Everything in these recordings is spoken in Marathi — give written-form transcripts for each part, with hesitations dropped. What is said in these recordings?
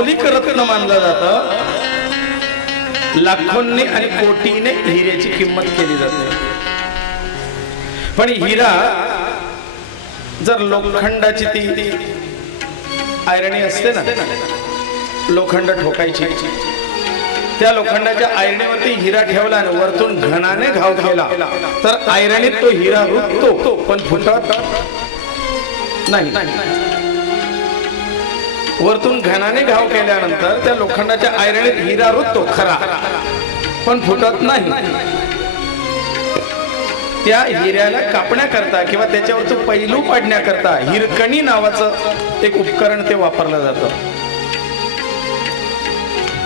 अमोलिक रत्न मानलं जातं. लाखोंनी आणि कोटीने हिऱ्याची किंमत केली जाते. पण हिरा जर लोखंडाची ती आयरणी असते ना, लोखंड ठोकायची, त्या लोखंडाच्या आयरणीवरती हिरा ठेवला आणि वरतून घनाने घाव केला तर आयरणीत तो हिरा रुततो पण फुटत नाही. वरतून घनाने घाव केल्यानंतर त्या लोखंडाच्या आयरणीत हिरा रुततो खरा, पण फुटत नाही. त्या हिऱ्याला कापण्याकरता किंवा त्याच्यावरचं पैलू पाडण्याकरता हिरकणी नावाचं एक उपकरण ते वापरलं जातं.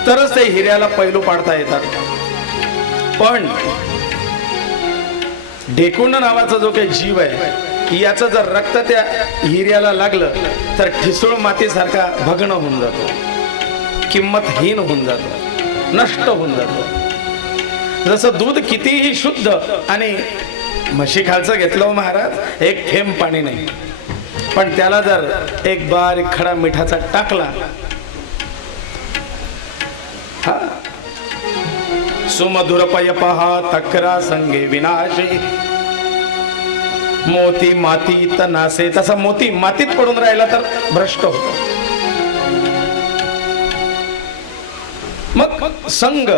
तरच ते हिऱ्याला पैलू पाडता येतात. पण ढेकुण नावाचा जो काही जीव आहे, याचं जर रक्त त्या हिऱ्याला लागलं तर ठिसूळ मातीसारखा भग्न होऊन जातो, किंमतहीन होऊन जातो, नष्ट होऊन जातो. जसं दूध कितीही शुद्ध आणि म्हशी खालचं घेतलं महाराज, एक थेंब पाणी नाही, पण त्याला जर एक बारीक खडा मिठाचा टाकला, सुमधुर पय पहा तक्रा संगे विनाशी, मोती मातीत नासे. तसा मोती मातीत पडून राहिला तर भ्रष्ट होतो. मग संग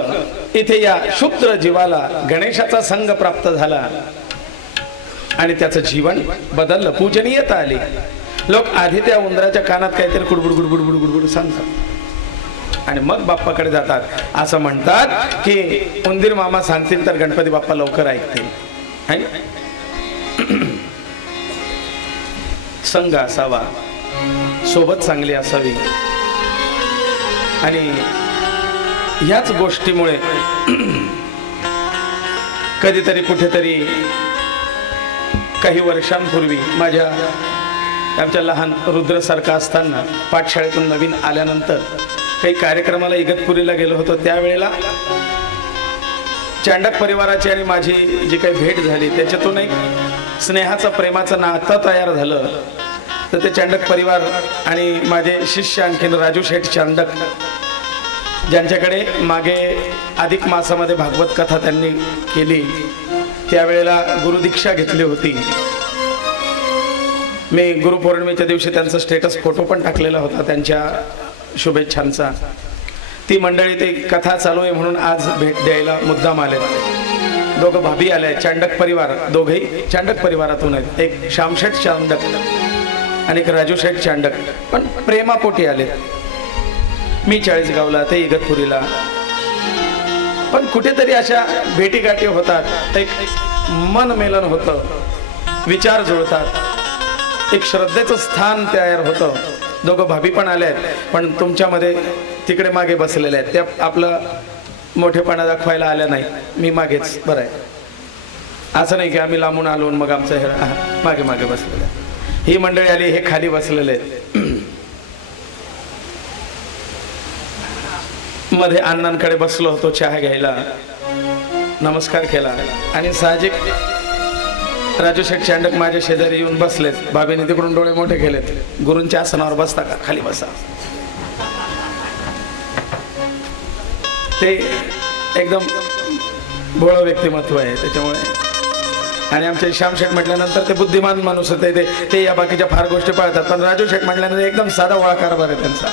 इथे या शूद्र जीवाला गणेशाचा संग प्राप्त झाला आणि त्याचं जीवन बदललं, पूजनीयता आली. लोक आधी त्या उंदराच्या कानात काहीतरी कुडबुड गुडबुड गुडबुड सांगतात आणि मग बाप्पाकडे जातात. असं म्हणतात की उंदीर मामा सांगतील तर गणपती बाप्पा लवकर ऐकतील. संग असावा, सोबत चांगली असावी. आणि ह्याच गोष्टीमुळे कधीतरी कुठेतरी काही वर्षांपूर्वी आमच्या लहान रुद्रसारखा असताना पाठशाळेतून नवीन आल्यानंतर काही कार्यक्रमाला इगतपुरीला गेलो होतो. त्यावेळेला चांडक परिवाराची आणि माझी जी काही भेट झाली त्याच्यातून एक स्नेहाचं प्रेमाचं नातं तयार झालं. तर ते चांडक परिवार आणि माझे शिष्य आणखीन राजू शेठ चांडक, ज्यांच्याकडे मागे अधिक मासामध्ये भागवत कथा त्यांनी केली, त्यावेळेला गुरुदीक्षा घेतली होती. मी गुरुपौर्णिमेच्या दिवशी त्यांचा स्टेटस फोटो पण टाकलेला होता त्यांच्या शुभेच्छांचा. ती मंडळी ते कथा चालू आहे म्हणून आज भेट द्यायला मुद्दाम आले. दोघं भाभी आले, चांडक परिवार, दोघेही चांडक परिवारातून आहेत. एक श्यामशेठ चांडक आणि एक राजू शेठ चांडक, पण प्रेमापोटी आले. मी चाळीसगावला, ते इगतपुरीला. पण कुठेतरी अशा भेटीगाठी होतात, एक मन मेलन होतं, विचार जुळतात, एक श्रद्धेचं स्थान तयार होतं. दोघं भाभी पण आले आहेत, पण तुमच्यामध्ये तिकडे मागे बसलेले आहेत. त्या आपलं मोठेपणा दाखवायला आल्या नाही. मी मागेच, बरं आहे. असं नाही की आम्ही लांबून आलो मग आमचं हे मागे मागे बसलेलं आहे. ही मंडळी आली, हे खाली बसलेले आहेत. मध्ये अण्णांकडे बसलो होतो चहा घ्यायला, नमस्कार केला आणि साहजिक राजू शेठ चांडक माझ्या शेजारी येऊन बसलेत. बाबीने तिकडून डोळे मोठे केलेत. गुरूंच्या आसनावर बसता का? खाली बसा. ते एकदम भोळं व्यक्तिमत्व आहे त्याच्यामुळे. आणि आमचे श्याम शेठ म्हटल्यानंतर ते बुद्धिमान माणूस होते, ते या बाकीच्या फार गोष्टी पाळतात. पण राजू शेठ म्हटल्यानंतर एकदम साधा वळा कारभार आहे त्यांचा.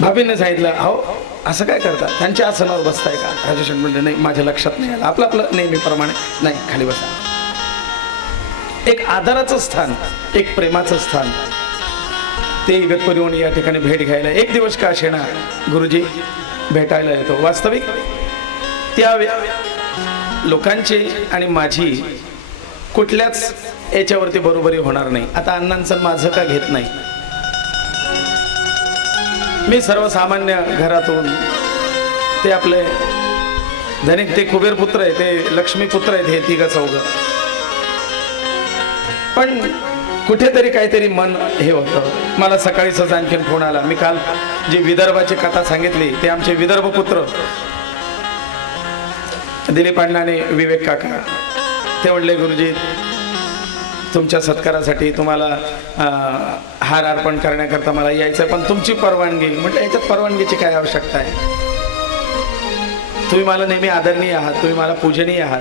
भाभीने सांगितलं, अहो असं काय करता, त्यांच्या आसनावर बसताय का? राजू शेठ म्हणले, नाही माझ्या लक्षात नाही आलं. आपलं आपलं नेहमीप्रमाणे, नाही खाली बसा. एक आदराचं स्थान, एक प्रेमाचं स्थान. ते इगतपुरीहून या ठिकाणी भेट घ्यायला एक दिवस का असेना गुरुजी भेटायला येतो. वास्तविक त्या लोकांची आणि माझी कुठल्याच याच्यावरती बरोबरी होणार नाही. आता अण्णांचं माझं का घेत नाही. मी सर्वसामान्य घरातून, ते आपले धनिक, ते कुबेर पुत्र आहे, ते लक्ष्मी पुत्र आहेत, हे तिघं चौघं. पण कुठेतरी काहीतरी मन हे होतं. मला सकाळीच आणखीन फोन आला. मी काल जी विदर्भाची कथा सांगितली ते आमचे विदर्भ पुत्र दिलीप अण्णा आणि विवेक काका, ते म्हणले गुरुजी तुमच्या सत्कारासाठी तुम्हाला हार अर्पण करण्याकरता मला यायचं, पण तुमची परवानगी. म्हटलं याच्यात परवानगीची काय आवश्यकता आहे? तुम्ही मला नेहमी आदरणीय आहात, तुम्ही मला पूजनीय आहात,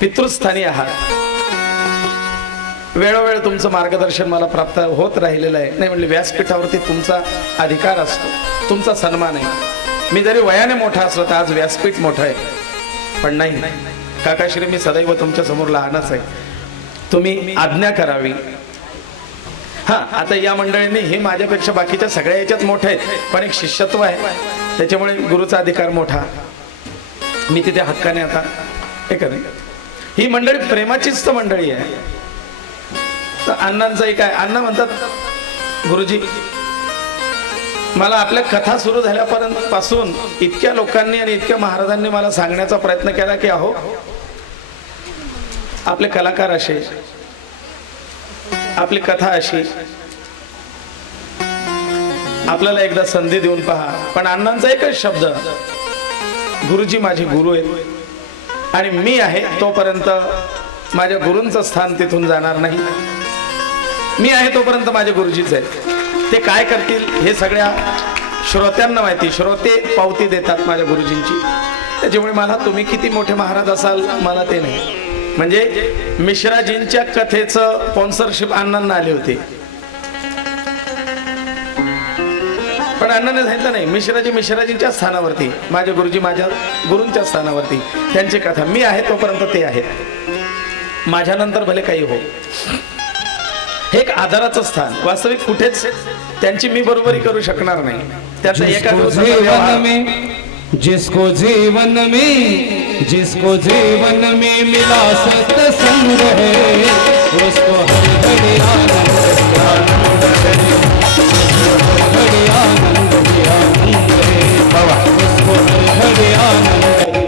पितृस्थानी आहात. वेळोवेळ तुमचं मार्गदर्शन मला प्राप्त होत राहिलेलं आहे. नाही म्हणले व्यासपीठावरती तुमचा अधिकार असतो, तुमचा सन्मान आहे. मी जरी वयाने मोठा असलो तर आज व्यासपीठ मोठं आहे, पण नाही काकाश्री, मी सदैव तुमच्या समोर लहानच आहे. तुम्ही आज्ञा करावी. हा, आता या मंडळींनी हे माझ्यापेक्षा बाकीच्या सगळ्या याच्यात मोठे आहेत, पण एक शिष्यत्व आहे, त्याच्यामुळे गुरुचा अधिकार मोठा. मी तिथे हक्काने आता हे करेन. ही मंडळी प्रेमाचीच तर मंडळी आहे. तर अण्णांचंही काय, अण्णा म्हणतात गुरुजी मला आपल्या कथा सुरू झाल्यापर्यंत पासून इतक्या लोकांनी आणि इतक्या महाराजांनी मला सांगण्याचा प्रयत्न केला की अहो आपले कलाकार असे, आपली कथा अशी, आपल्याला एकदा संधी देऊन पहा. पण अण्णांचा एकच शब्द, गुरुजी माझे गुरु आहेत आणि मी आहे तोपर्यंत माझ्या गुरूंचं स्थान तिथून जाणार नाही. मी आहे तोपर्यंत माझे गुरुजीच आहेत. ते काय करतील हे सगळ्या श्रोत्यांना माहिती. श्रोते पावती देतात माझ्या गुरुजींची. त्याच्यामुळे मला तुम्ही किती मोठे महाराज असाल मला ते नाही. म्हणजे मिश्राजींच्या कथेचं स्पॉन्सरशिप अण्णांना आले होते, पण अण्णांनी सांगितलं नाही, मिश्राजींच्या स्थानावरती, माझे गुरुजी माझ्या गुरूंच्या स्थानावरती, त्यांची कथा. मी आहे तोपर्यंत ते आहेत, माझ्यानंतर भले काही हो. हे एक आदराचं स्थान. वास्तविक कुठेच त्यांची मी बरोबरी करू शकणार नाही. त्याचा एका जिसको जीवन में मिला सत्संग है उसको हर घड़ी आनंद है, उसको हर घड़ी आनंद है.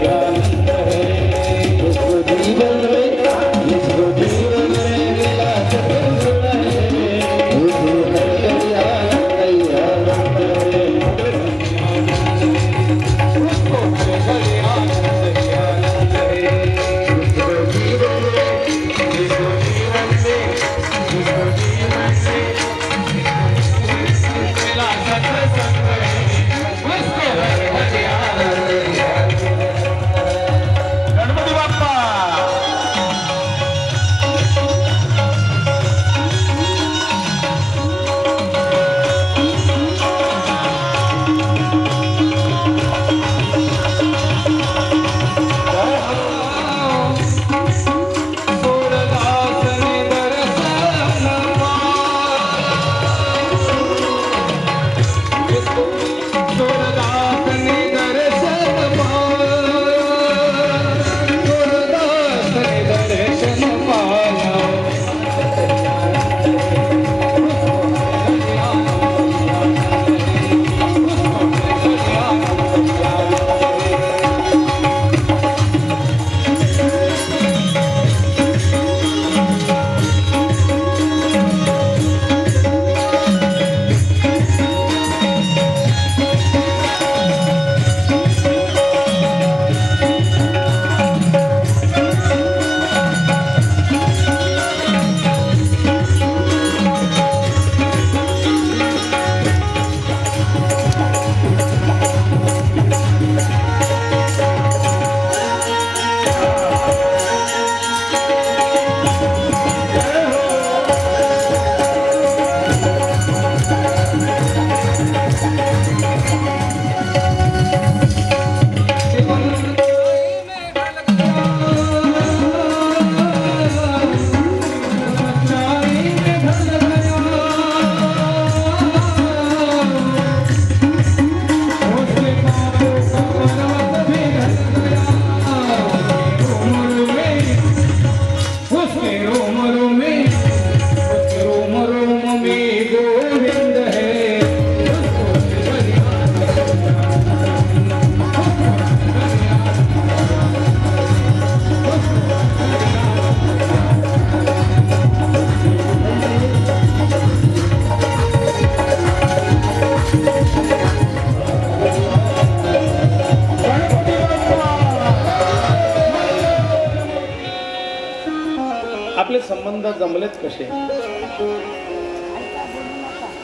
जमलेच कसे.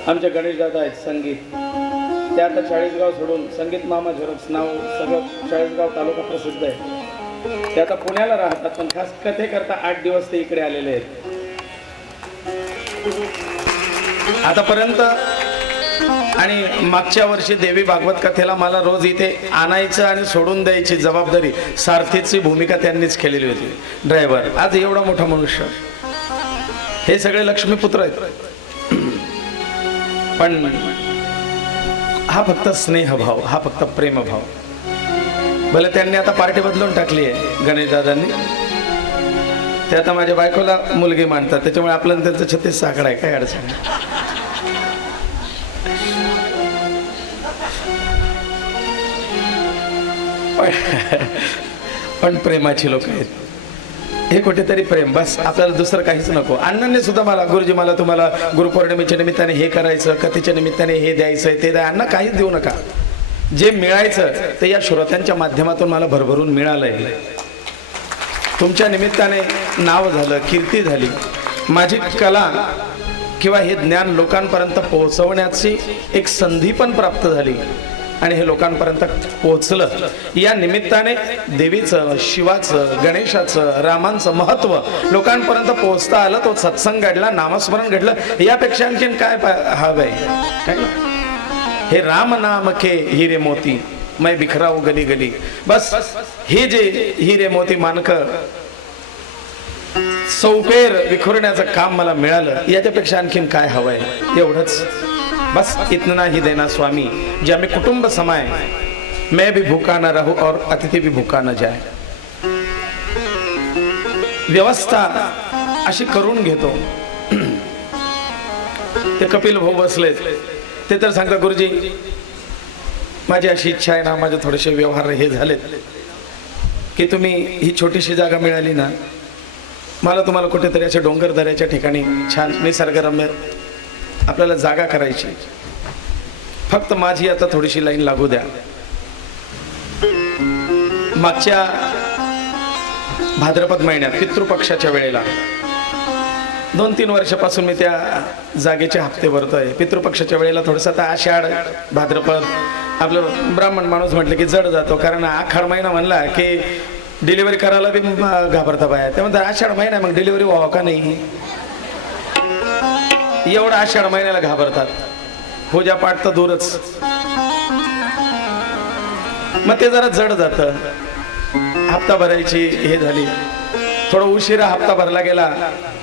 आमचे गणेश दादा आहेत संगीत, ते आता चाळीसगाव सोडून संगीत मामा झेरॉक्स नाव सगळं चाळीसगाव तालुका प्रसिद्ध आहे. ते आता पुण्याला राहतात, पण खास कथेकरता 8 दिवस ते इकडे आलेले आहेत. आतापर्यंत आणि मागच्या वर्षी देवी भागवत कथेला मला रोज इथे आणायचं आणि सोडून द्यायची जबाबदारी सारथीची भूमिका त्यांनीच केलेली होती. ड्रायव्हर आज एवढा मोठा मनुष्य, हे सगळे लक्ष्मीपुत्र आहेत. पण हा फक्त स्नेहभाव, हा फक्त प्रेमभाव. भले त्यांनी आता पार्टी बदलून टाकली आहे गणेश दादांनी, ते आता माझ्या बायकोला मुलगी मानतात, त्याच्यामुळे आपल्याला त्यांचं 36 साकडा आहे, काय अडचण नाही. पण प्रेमाची लोक आहेत, हे कुठेतरी प्रेम, बस आपल्याला दुसरं काहीच नको. अण्णांनी सुद्धा मला, गुरुजी मला तुम्हाला गुरुपौर्णिमेच्या निमित्ताने हे करायचं, कथेच्या निमित्ताने हे द्यायचं, ते द्या. अण्णा काहीच देऊ नका, जे मिळायचं ते या श्रोत्यांच्या माध्यमातून मला भरभरून मिळालंय. तुमच्या निमित्ताने नाव झालं, कीर्ती झाली, माझी कला किंवा हे ज्ञान लोकांपर्यंत पोहोचवण्याची एक संधी पण प्राप्त झाली आणि हे लोकांपर्यंत पोहोचलं. या निमित्ताने देवीचं, शिवाचं, गणेशाचं, रामांचं महत्त्व लोकांपर्यंत पोहोचता आलं. तो सत्संग घडला, नामस्मरण घडलं, यापेक्षा आणखीन काय हवंय? हे राम नाम के हिरे मोती मैं बिखराऊ गली गली. बस हे जे हिरे मोती मानक सौपेर विखुरण्याचं काम मला मिळालं, याच्यापेक्षा आणखीन काय हवंय? एवढंच, बस इतना ही देना स्वामी, जे आम्ही कुटुंब समाय, मैं भी भूखा न रहूं और अतिथि भी भूखा न जाए. व्यवस्था अशी करून घेतो. ते कपिल भाऊ बसलेत, ते तर सांगता गुरुजी माझी अशी इच्छा आहे ना, माझे थोडेसे व्यवहार हे झालेत की तुम्ही ही छोटीशी जागा मिळाली ना, मला तुम्हाला कुठेतरी अशा डोंगर दऱ्याच्या ठिकाणी छान निसर्गरम्य आपल्याला जागा करायची, फक्त माझी आता थोडीशी लाईन लागू द्या. मागच्या भाद्रपद महिन्यात पितृपक्षाच्या वेळेला 2-3 वर्षापासून मी त्या जागेचे हप्ते भरतोय. पितृपक्षाच्या वेळेला थोडंसं आता आषाढ भाद्रपद आपलं ब्राह्मण माणूस म्हटलं की जड जातो, कारण आखाड महिना म्हणला की डिलिव्हरी करायला बी घाबरता बाया. ते म्हणतात आषाढ महिना मग डिलिव्हरी व्हावं का नाही, एवढा आषाढ महिन्याला घाबरतात. पूजा पाठ तर दूरच, मग ते जरा जड जातं. हप्ता भरायची हे झाली, थोडा उशिरा हप्ता भरला गेला.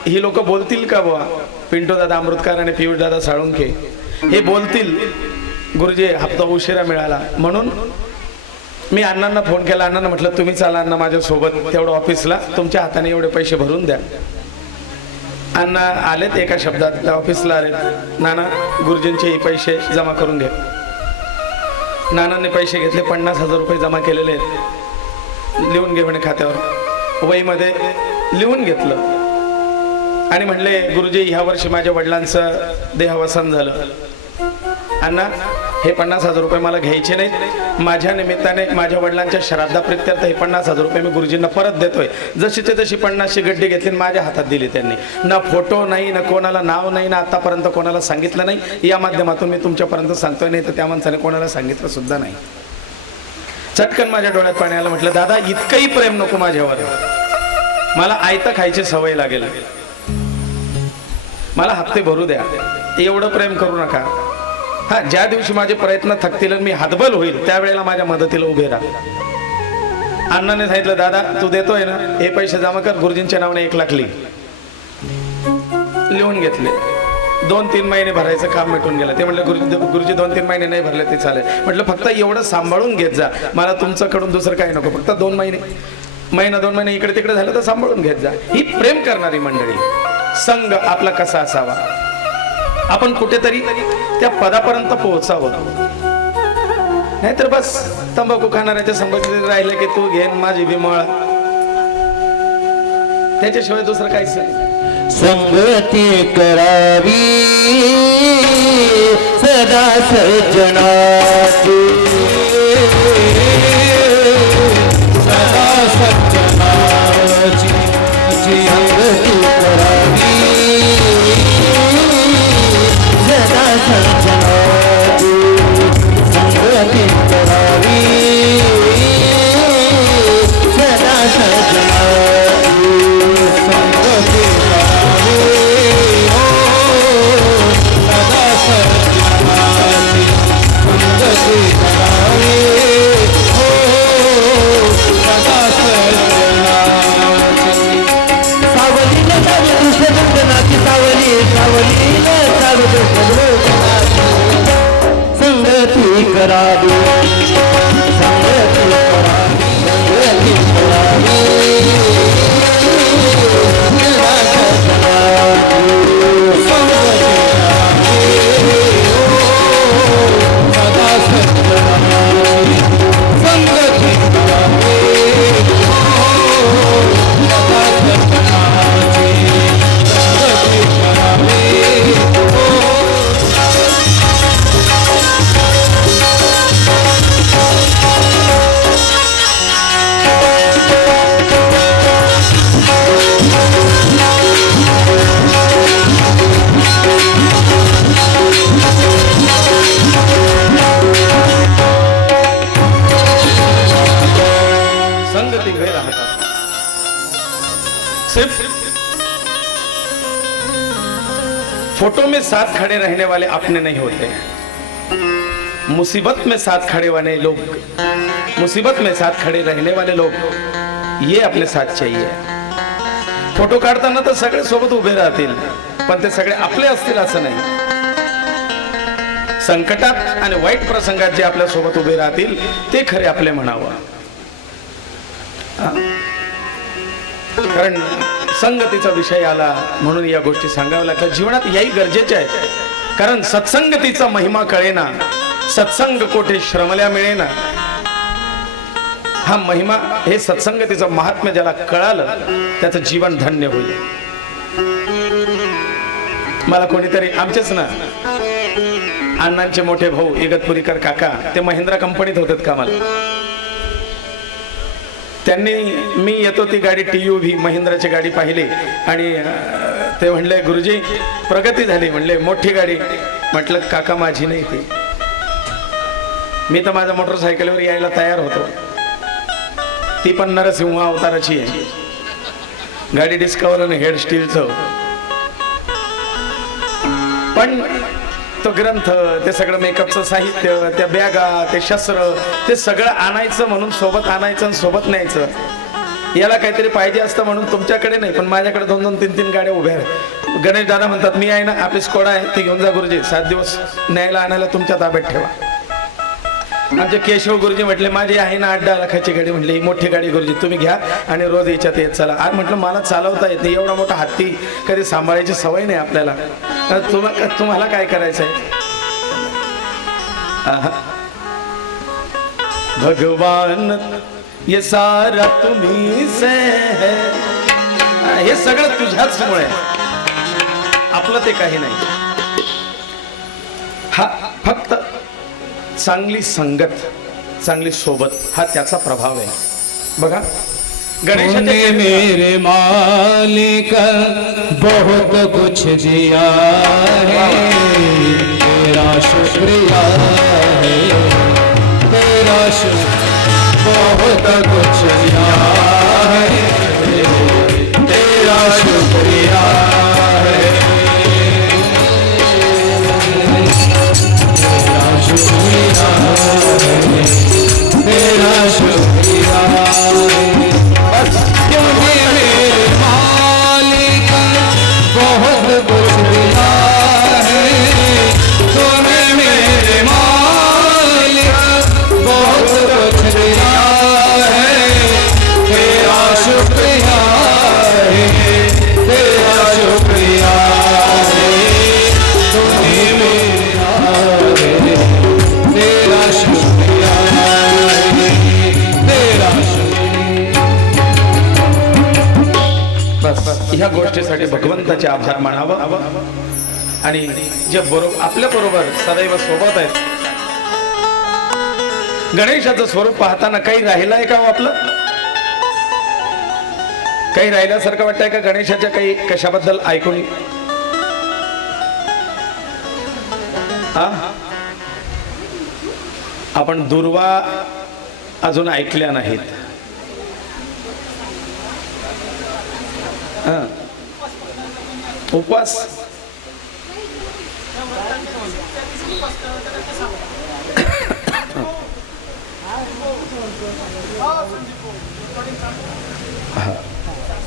ही लोक बोलतील का बुवा, पिंटू दादा अमृतकर आणि पियुष दादा साळुंखे हे बोलतील गुरुजी हप्ता उशिरा मिळाला. म्हणून मी अण्णांना फोन केला, अण्णांना म्हटलं तुम्ही चला अण्णा माझ्यासोबत तेवढं ऑफिसला, तुमच्या हाताने एवढे पैसे भरून द्या. अण्णा आलेत, एका शब्दात ऑफिसला आलेत. नाना गुरुजींचे हे पैसे जमा करून घे. नानांनी पैसे घेतले, 50,000 रुपये जमा केलेले आहेत, लिहून घे म्हणे खात्यावर. वहीमध्ये लिहून घेतलं आणि म्हणले गुरुजी ह्या वर्षी माझ्या वडिलांचं देहावसान झालं. अण्णा हे 50,000 रुपये मला घ्यायचे नाहीत, माझ्या निमित्ताने माझ्या वडिलांच्या श्राद्धाप्रित्यर्थ हे 50,000 रुपये मी गुरुजींना परत देतोय. जशीचे तशी 50ची गड्डी घेतली आणि माझ्या हातात दिली त्यांनी. ना फोटो नाही, ना कोणाला नाव नाही, ना आतापर्यंत कोणाला सांगितलं नाही. या माध्यमातून मी तुमच्यापर्यंत सांगतोय, नाही तर त्या माणसाने कोणाला सांगितलं सुद्धा नाही. चटकन माझ्या डोळ्यात पाणी आलं. म्हटलं दादा इतकंही प्रेम नको माझ्यावर, मला आयतं खायची सवय लागेल, मला हप्ते भरू द्या, एवढं प्रेम करू नका. हा, ज्या दिवशी माझे प्रयत्न थकतील आणि मी हातबल होईल त्यावेळेला माझ्या मदतीला उभे राहा. अण्णाने सांगितलं दादा तू देतोय ना, हे पैसे जमा कर, गुरुजींच्या नावाने 1 लाख लिहून घेतले. 2-3 महिने भरायचं काम मिटून गेलं. ते म्हटलं गुरुजी 2-3 महिने नाही भरले ते चालेल. म्हटलं फक्त एवढं सांभाळून घेत जा, मला तुमच्याकडून दुसरं काही नको, फक्त 2 महिने 2 महिने इकडे तिकडे झालं तर सांभाळून घेत जा. ही प्रेम करणारी मंडळी. संघ आपला कसा असावा, आपण कुठेतरी त्या पदापर्यंत पोहोचावं. नाहीतर बस तंबाखू खाणाऱ्याच्या संबंधित राहिलं की तू घेन माझी बिमळ, त्याच्याशिवाय दुसरं काहीच नाही. संगती करावी सदा सज्जनाची, सदा सज्जनाची संगती करावी करावी संगती करावी संगती करावी सदा सज्जनाची संगती करावी संगति में रहता सिर्फ फोटो में साथ खड़े रहने वाले अपने नहीं होते हैं। मुसीबत में साथ खड़े वाले लोग, मुसीबत में साथ खड़े रहने वाले लोग ये अपने साथ चाहिए। फोटो काढताना तर सगळे सोबत उभे राहतील पण ते सगळे आपले असतील असं नाही। संकटात आणि वाईट प्रसंगात जे आपल्या सोबत उभे राहतील ते खरे आपले म्हणावं। कारण संगतीचा विषय आला म्हणून या गोष्टी सांगाव्या लागतात। जीवनात याही गरजेचे आहे कारण सत्संगतीचा महिमा कळेना, सत्संग कोठे श्रमल्या मिळेना। हा महिमा हे सत्संगतीचं महात्म्य ज्याला कळालं त्याचं जीवन धन्य होईल। मला कोणीतरी आमचेच ना अण्णांचे मोठे भाऊ इगतपुरीकर काका ते महिंद्रा कंपनीत होते कामाला। त्यांनी मी येतो ती गाडी TUV महिंद्राची गाडी पाहिली आणि ते म्हणले गुरुजी प्रगती झाली, म्हणले मोठी गाडी। म्हटलं काका माझी नाही ती, मी तर माझ्या मोटरसायकलवर यायला तयार होतो, ती पण नरसिंह अवताराची आहे गाडी, डिस्कवर आणि हेड स्टीलचं। पण तो ग्रंथ, ते सगळं मेकअपचं साहित्य, त्या बॅगा, ते शस्त्र, ते सगळं आणायचं म्हणून सोबत आणायचं आणि सोबत न्यायचं। याला काहीतरी पाहिजे असतं म्हणून तुमच्याकडे नाही पण माझ्याकडे 2-2, 3-3 गाड्या उभ्या आहेत। गणेश दादा म्हणतात मी आहे ना, आपली स्कोडा आहे ती घेऊन जा गुरुजी, 7 दिवस न्यायला आणायला तुमच्या ताब्यात ठेवा। आमचे केशव गुरुजी म्हटले माझी आहे ना 8-10 लाखाची गाडी, म्हटली मोठी गाडी गुरुजी तुम्ही घ्या आणि रोज याच्यात येत चला। आज म्हटलं मला चालवता येते, एवढा मोठा हत्ती कधी सांभाळायची सवय नाही आपल्याला, तुम्हाला काय करायचंय? भगवान ये सारा तुम्ही से है, हे सगळं तुझ्याच मुळे, आपलं ते काही नाही। हा फक्त चांगली संगत, चांगली सोबत हा त्याचा प्रभाव आहे। बघा तूने मेरे मालिक बहुत कुछ दिया है, तेरा शुक्रिया है, तेरा बहुत कुछ दिया है, तेरा शुक्रिया है, तेरा शुक्रिया है, तेरा शुक्रिया है। तूने मेरे मालिक बहुत कुछ दिया है, तूने मेरे मालिक बहुत कुछ दिया है, तेरा शुक्रिया है, तेरा शुक्रिया है। तूने मेरा तेरा शुक्रिया है, तेरा बस ह्या गोष्टीसाठी भगवंताचे आभार मानावं आणि जे बरोबर आपल्या बरोबर सदैव सोबत आहेत। गणेशाचं स्वरूप पाहताना काही राहिलंय का आपलं? काही राहिल्यासारखं वाटतंय का गणेशाच्या काही कशाबद्दल ऐकून? आपण दुर्वा अजून ऐकल्या नाहीत। उपवास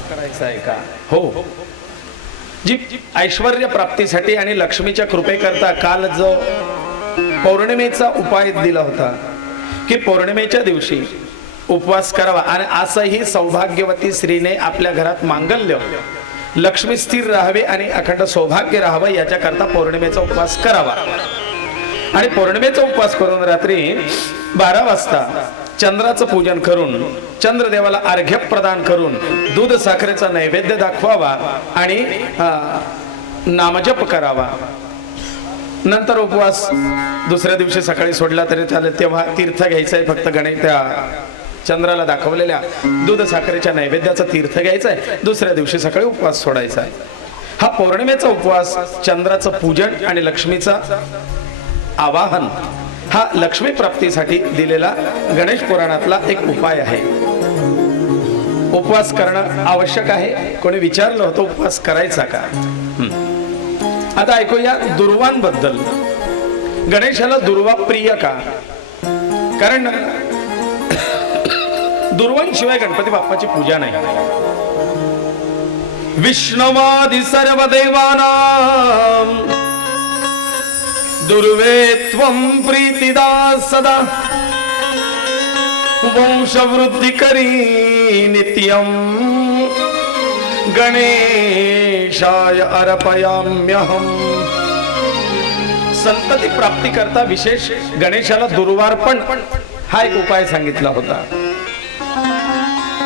करायचं आहे का? हो, जी ऐश्वर्य प्राप्तीसाठी आणि लक्ष्मीच्या कृपेकरता काल जो पौर्णिमेचा उपाय दिला होता की पौर्णिमेच्या दिवशी उपवास करावा आणि असंही सौभाग्यवती स्त्रीने आपल्या घरात मांगल्य लक्ष्मी स्थिर राहावे आणि अखंड सौभाग्य राहावं याच्याकरता पौर्णिमेचा उपवास करावा. आणि पौर्णिमेचा उपवास करून रात्री 12 वाजता चंद्राचं पूजन करून चंद्रदेवाला अर्घ्य प्रदान करून दूध साखरेचा नैवेद्य दाखवावा आणि नामजप करावा. नंतर उपवास दुसऱ्या दिवशी सकाळी सोडला तरी चालेल. तेव्हा तीर्थ घ्यायचं आहे, फक्त त्या चंद्राला दाखवलेल्या दूध साखरेच्या नैवेद्याचा तीर्थ घ्यायचा आहे. दुसऱ्या दिवशी सकाळी उपवास सोडायचा आहे. हा पौर्णिमेचा उपवास चंद्राचं पूजन आणि लक्ष्मीचा आवाहन हा लक्ष्मी प्राप्तीसाठी दिलेला गणेश पुराणातला एक उपाय आहे. उपवास करणं आवश्यक आहे. कोणी विचारलं होतं उपवास करायचा का? आता ऐकूया दुर्वांबद्दल. गणेशाला दुर्वा प्रिय का? कारण दुर्वांशिवाय गणपती बाप्पाची पूजा नाही. विष्णवादि सर्व देवानां दुर्वे त्वं प्रीतिदा सदा वंशवृद्धि करी नित्यं गणेशाय अर्पयाम्यहम्. संतती प्राप्ती करता विशेष गणेशाला दुर्वार्पण हा एक उपाय सांगितला होता.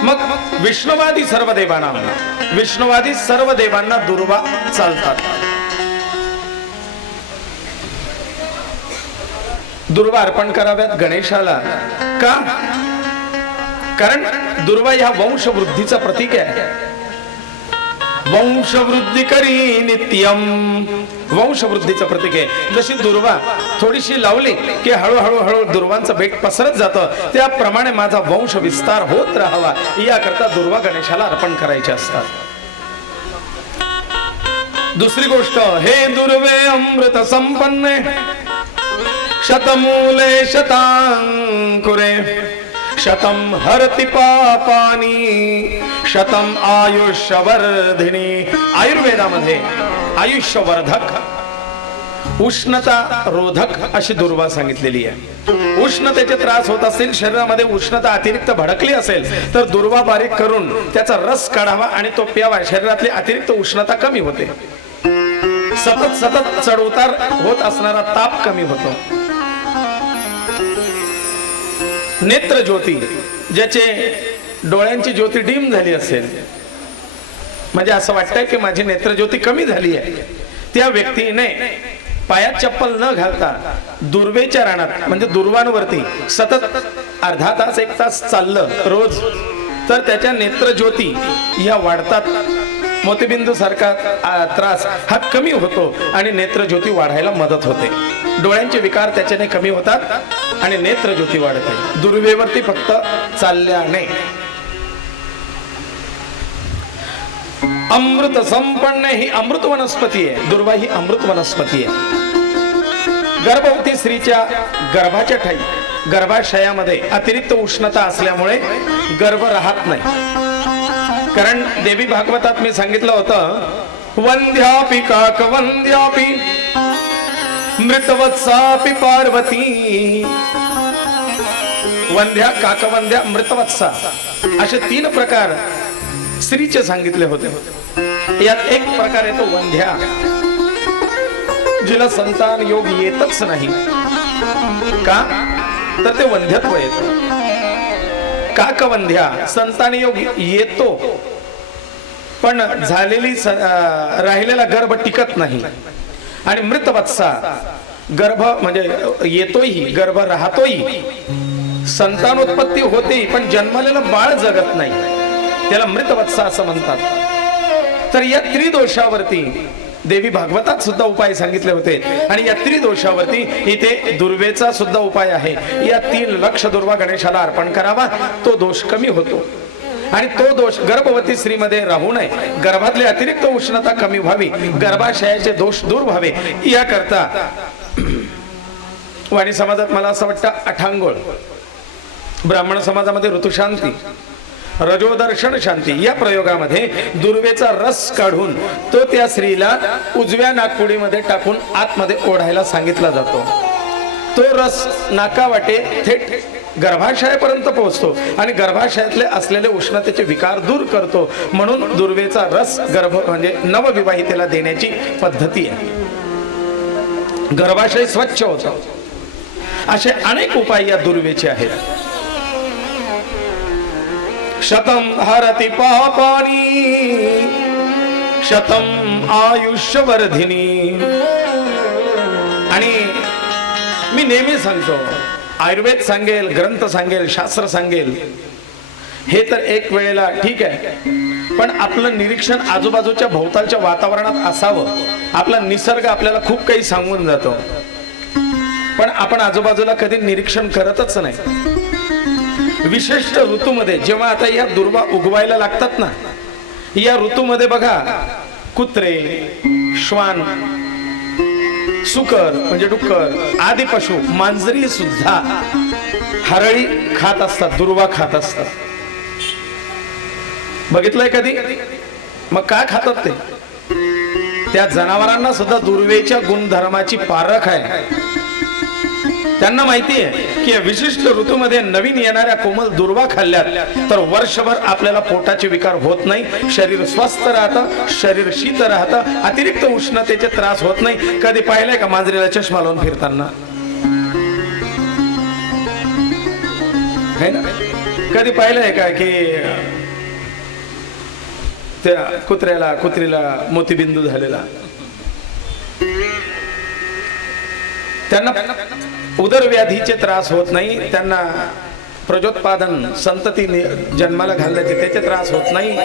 मग विष्णुवादी सर्व देवांना, विष्णुवादी सर्व देवांना दुर्वा चालतात. दुर्वा अर्पण कराव्यात गणेशाला का? कारण दुर्वा ह्या वंशवृद्धीचा प्रतीक आहे. वंशवृद्धी करी नित्यम, वंशवृद्धीचं प्रतीक आहे. जशी दुर्वा थोडीशी लावली की हळूहळू दुर्वांचं बेट पसरत जातं, त्याप्रमाणे माझा वंश विस्तार होत राहावा याकरता दुर्वा गणेशाला अर्पण करायचे असतात. दुसरी गोष्ट, हे दुर्वे अमृत संपन्ने शतमूले शतांकुरे शतम हरति पापानी शतम आयुष्यवर्धिनी. आयुर्वेदामध्ये आयुष्यवर्धक उष्णता रोधक अशी दुर्वा सांगितलेली आहे. उष्णतेचे त्रास होत असतील, शरीरामध्ये उष्णता अतिरिक्त भडकली असेल तर दुर्वा बारीक करून त्याचा रस काढावा आणि तो प्यावा. शरीरातली अतिरिक्त उष्णता कमी होते. सतत चढउतार होत असणारा ताप कमी होतो. नेत्र ज्योती, ज्याचे डोळ्यांची ज्योती डीम झाली असेल, म्हणजे असं वाटतंय की माझी नेत्र ज्योती कमी झाली आहे, त्या व्यक्तीने पायात चप्पल न घालता दुर्वेच्या रानात म्हणजे दुर्वांवरती सतत अर्धा तास 1 तास चाललं रोज तर त्याच्या नेत्र ज्योती या वाढतात. मोतीबिंदू सारखा त्रास हा कमी होतो आणि नेत्र ज्योती वाढायला मदत होते. डोळ्यांचे विकार त्याच्याने कमी होतात आणि नेत्र ज्योती वाढते दुर्वेवरती फक्त चालल्याने. अमृत संपन्न ही अमृत वनस्पती आहे. दुर्वा ही अमृत वनस्पती आहे. गर्भवती स्त्रीच्या गर्भाच्या ठाई गर्भाशयामध्ये अतिरिक्त उष्णता असल्यामुळे गर्भ राहत नाही. कारण देवी भागवतात मी सांगितलं होतं, वंद्यापि काकवंद्यापि मृतवत्सापि पार्वती. वंद्या, काकवंद्या, मृतवत्सा असे 3 प्रकार स्त्रीचे सांगितले होते. यात एक प्रकार येतो वंध्या, जिला संतान योग येतच नाही. का? तर ते वंध्यत्व येतं. काकवंध्या, संतान योग येतो पण झालेली राहिलेला गर्भ टिकत नाही. आणि मृतवत्सा, गर्भ म्हणजे येतोही, गर्भ राहतोही, संतानोत्पत्ती होते पण जन्मलेलं बाळ जगत नाही, त्याला मृतवत्सा असं म्हणतात. तर या त्रिदोषावरती देवी भागवतात सुद्धा उपाय सांगितले होते आणि या त्रिदोषावरती इथे दुर्वेचा सुद्धा उपाय आहे. या 3 लक्ष दुर्वा गणेशाला अर्पण करावा, तो दोष कमी होतो. आणि तो दोष गर्भवती स्त्रीमध्ये राहू नये, गर्भातली अतिरिक्त उष्णता कमी व्हावी, गर्भाशयाचे दोष दूर व्हावे याकरता वाणी समाजात मला असं वाटतं अठांगोळ, ब्राह्मण समाजामध्ये ऋतुशांती, रजोदर्शन शांती या प्रयोगामध्ये दुर्वेचा रस काढून तो त्या स्त्रीला उजव्या नागपुडीमध्ये टाकून आतमध्ये ओढायला सांगितला जातो. तो रस नाकावाटे थेट गर्भाशयापर्यंत पोहोचतो आणि गर्भाशयातले असलेले उष्णतेचे विकार दूर करतो. म्हणून दुर्वेचा रस म्हणजे नवविवाहितेला देण्याची पद्धती आहे. गर्भाशय स्वच्छ होतं. असे अनेक उपाय या दुर्वेचे आहेत. शतम हरति पापानी शतम आयुष्यवर्धिनी. आणि मी नेहमी सांगतो, आयुर्वेद सांगेल, ग्रंथ सांगेल, शास्त्र सांगेल, हे तर एक वेळेला ठीक आहे, पण आपलं निरीक्षण आजूबाजूच्या भोवतालच्या वातावरणात असावं. आपला निसर्ग आपल्याला खूप काही सांगून जातो, पण आपण आजूबाजूला कधी निरीक्षण करतच नाही. विशिष्ट ऋतूमध्ये जेव्हा आता या दुर्वा उगवायला लागतात ना, या ऋतूमध्ये बघा कुत्रे, श्वान, सुकर म्हणजे डुक्कर आदी पशु, मांजरी सुद्धा हरळी खात असतात, दुर्वा खात असतात. बघितलंय कधी? मग काय खातात ते? त्या जनावरांना सुद्धा दुर्वेच्या गुणधर्माची पारख आहे. त्यांना माहिती आहे की विशिष्ट ऋतूमध्ये नवीन येणाऱ्या कोमल दुर्वा खाल्ल्यात तर वर्षभर आपल्याला पोटाचे विकार होत नाही, शरीर स्वस्थ राहतं, शरीर शीत राहतं, अतिरिक्त उष्णतेचे त्रास होत नाही. कधी पाहिलंय का मांजरीला चष्मा लावून फिरताना? है ना? कधी पाहिलंय का की त्या कुत्रीला मोतीबिंदू झालेला? त्यांना उदरव्याधीचे त्रास होत नाही, त्यांना प्रजोत्पादन संतती जन्माला घालण्याचे त्याचे त्रास होत नाही,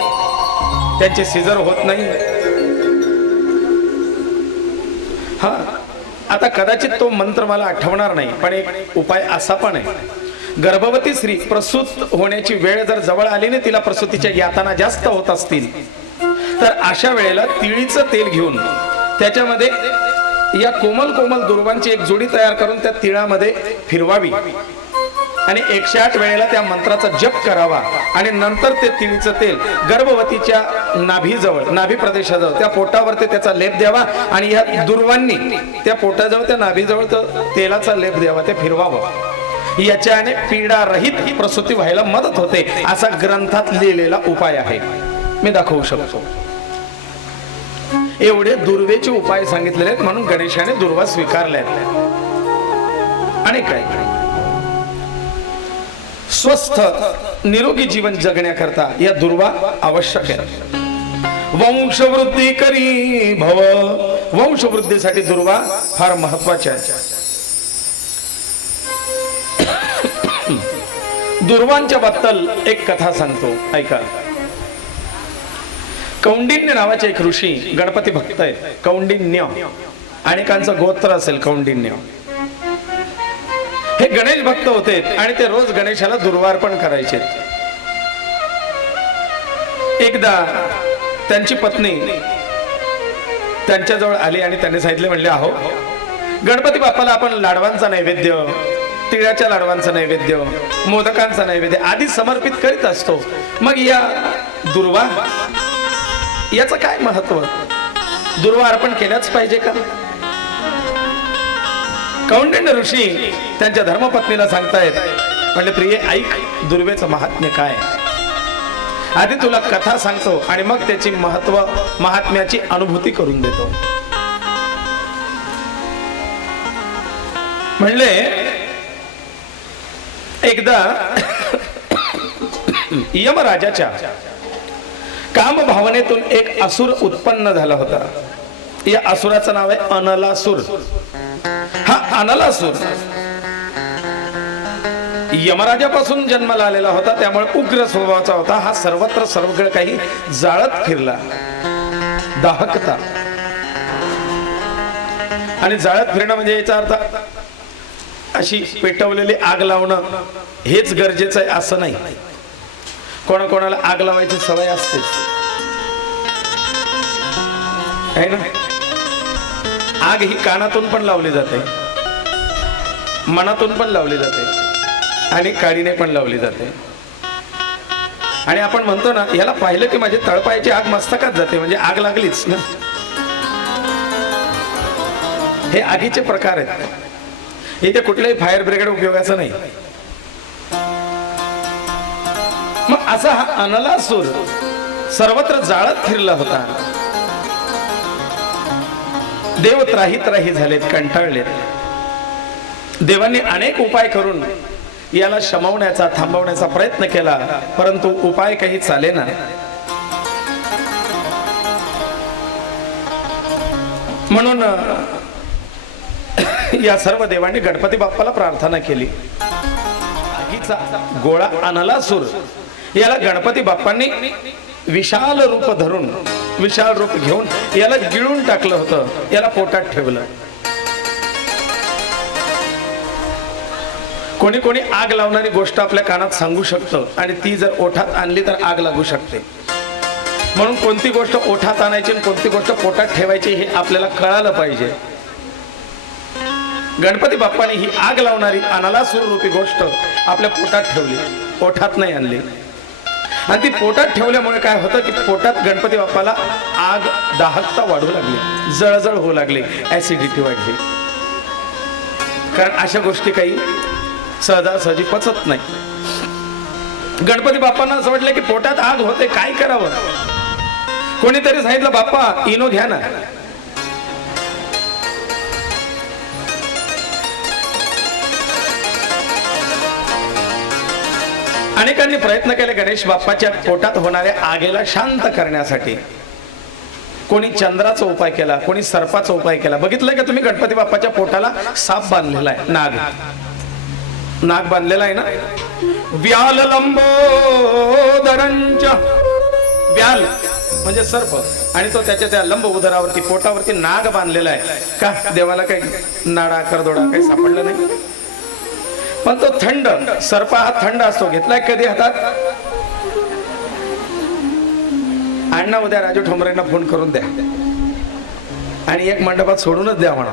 त्यांचे सिजर होत नाही. हा, आता कदाचित तो मंत्र मला आठवणार नाही, पण एक उपाय असा पण आहे. गर्भवती स्त्री प्रसूत होण्याची वेळ जर जवळ आली ना, तिला प्रसूतीच्या यातना जास्त होत असतील, तर अशा वेळेला तिळीचं तेल घेऊन त्याच्यामध्ये या कोमल कोमल दुर्वांची एक जोडी तयार करून त्या तिळामध्ये फिरवावी आणि 108 वेळेला त्या मंत्राचा जप करावा. आणि नंतर ते तिळीचं तेल गर्भवतीच्या नाभीजवळ, नाभी प्रदेशाजवळ, त्या पोटावरती त्याचा लेप द्यावा आणि या दुर्वांनी त्या पोटाजवळ, त्या नाभीजवळ तेलाचा लेप द्यावा, ते फिरवावं. याच्याने पीडारहित ही प्रसूती व्हायला मदत होते, असा ग्रंथात लिहिलेला उपाय आहे. मी दाखवू शकतो. एवढे दुर्वेचे उपाय सांगितलेले आहेत, म्हणून गणेशाने दुर्वा स्वीकारल्या. आणि काय स्वस्थ निरोगी जीवन जगण्याकरता या दुर्वा आवश्यक आहे. वंशवृद्धी करी भव, वंशवृद्धीसाठी दुर्वा फार महत्वाची आहे. दुर्वांच्या बद्दल एक कथा सांगतो, ऐका. कौंडिन्य नावाचे एक ऋषी गणपती भक्त आहेत. कौंडिन्य अनेकांचं गोत्र असेल कौंडिन्य. हे गणेश भक्त होते आणि ते रोज गणेशाला दुर्वार्पण करायचे. एकदा त्यांची पत्नी त्यांच्याजवळ आली आणि त्यांनी सांगितले, म्हणले, अहो गणपती बाप्पाला आपण लाडवांचा नैवेद्य, तिळाच्या लाडवांचा नैवेद्य, मोदकांचा नैवेद्य आधी समर्पित करीत असतो, मग या दुर्वा याचं काय महत्व? दुर्वा अर्पण केल्याच पाहिजे का? कौंडिन्य ऋषी त्यांच्या धर्मपत्नीला सांगतायत, म्हणजे प्रिय ऐक, दुर्वेचं महात्म्य काय. आधी तुला कथा सांगतो आणि मग त्याची महात्म्याची अनुभूती करून देतो. म्हणले, एकदा यमराजाच्या काम भावनेतून एक असुर उत्पन्न झाला होता. या असुराचं नाव आहे अनलासुर. हा अनलासुर यमराजापासून जन्माला आलेला होता, त्यामुळे उग्र स्वभावाचा होता. हा सर्वत्र सर्वकडे काही जाळत फिरला, दाहकता. आणि जाळत फिरणं म्हणजे याचा अर्थ अशी पेटवलेली आग लावणं हेच गरजेचं आहे असं नाही. कोणाकोणाला आग लावायची सवय असते, है ना? आग ही कानातून पण लावली जाते, मनातून पण लावली जाते आणि काडीने पण लावली जाते. आणि आपण म्हणतो ना, याला पाहिलं की माझे तळपायाची आग मस्तकात जाते, म्हणजे आग लागलीच ना. हे आगीचे प्रकार आहेत. इथे कुठल्याही फायर ब्रिगेड उपयोगाचं नाही. मग असा हा अनलासूर सर्वत्र जाळत फिरला होता. देव त्राही त्राही झालेत, कंटाळलेत. देवांनी अनेक उपाय करून याला शमवण्याचा, थांबवण्याचा प्रयत्न केला, परंतु उपाय काही चालेना. म्हणून या सर्व देवांनी गणपती बाप्पाला प्रार्थना केली. आगीचा गोळा अनलासूर याला गणपती बाप्पांनी विशाल रूप धरून, विशाल रूप घेऊन याला गिळून टाकलं होतं, याला पोटात ठेवलं. कोणी कोणी आग लावणारी गोष्ट आपल्या कानात सांगू शकतं आणि ती जर ओठात आणली तर आग लागू शकते. म्हणून कोणती गोष्ट ओठात आणायची आणि कोणती गोष्ट पोटात ठेवायची हे आपल्याला कळालं पाहिजे. गणपती बाप्पाने ही आग लावणारी अनलासूर रूपी गोष्ट आपल्या पोटात ठेवली, ओठात नाही आणली. आणि ती पोटात ठेवल्यामुळे काय होतं की पोटात गणपती बाप्पाला आग, दाहकता वाढू लागली, जळजळ होऊ लागली, ऍसिडिटी वाढली. कारण अशा गोष्टी काही सहजासहजी पचत नाही. गणपती बाप्पांना असं वाटलं की पोटात आग होते, काय करावं. कोणीतरी सांगितलं, बाप्पा इनो घ्या ना. अनेकांनी प्रयत्न केले गणेश बाप्पाच्या पोटात होणाऱ्या आगेला शांत करण्यासाठी. कोणी चंद्राचा उपाय केला, कोणी सर्पाचा उपाय केला. बघितलंय का तुम्ही गणपती बाप्पाच्या पोटाला साप बांधलेला आहे, नाग बांधलेला आहे ना. व्याल लंबोदरंच, व्याल म्हणजे सर्प, आणि तो त्याच्या त्या लंब उदरावरती, पोटावरती नाग बांधलेला आहे. का देवाला काही नाडा करदोडा काही सापडलं नाही. पण तो थंड सर्प हा थंड असतो. घेतलाय कधी हातात? अण्णा उद्या राजू ठोंबरेंना फोन करून द्या आणि एक मंडपात सोडूनच द्या म्हणा.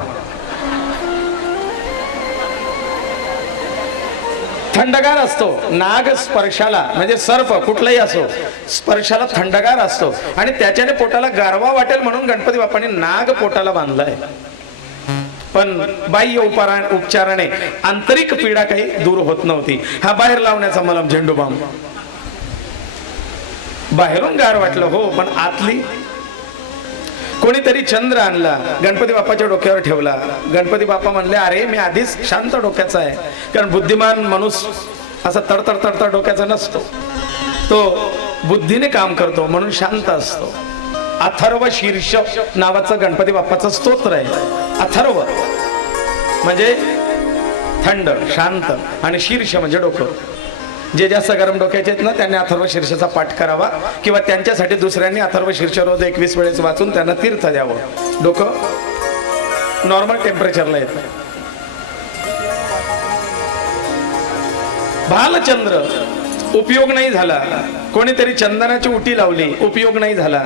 थंडगार असतो नाग, स्पर्शाला म्हणजे सर्प कुठलाही असो, स्पर्शाला थंडगार असतो आणि त्याच्याने पोटाला गारवा वाटेल म्हणून गणपती बाप्पाने नाग पोटाला बांधलाय. पण बाह्य उपचाराने आंतरिक पीडा काही दूर होत नव्हती. हा बाहेर लावण्याचा मलम, झेंडूबाम, बाहेरून गार वाटलं हो, पण आतली. कोणीतरी चंद्र आणला, गणपती बाप्पाच्या डोक्यावर ठेवला. गणपती बाप्पा म्हणले, अरे मी आधीच शांत डोक्याचा आहे. कारण बुद्धिमान माणूस असा तडतड तडतड डोक्याचा नसतो, तो बुद्धीने काम करतो म्हणून शांत असतो. अथर्व शीर्ष नावाचं गणपती बाप्पाचं स्तोत्र आहे. अथर्व म्हणजे थंड, शांत, आणि शीर्ष म्हणजे डोकं. जे जास्त गरम डोक्याचे आहेत ना त्यांनी अथर्व शीर्षाचा पाठ करावा, किंवा त्यांच्यासाठी दुसऱ्यांनी अथर्व शीर्ष रोज 21 वेळेस वाचून त्यांना तीर्थ द्यावं. डोकं नॉर्मल टेम्परेचरला येतं. भालचंद्र, उपयोग नाही झाला. कोणीतरी चंदनाची उटी लावली, उपयोग नाही झाला.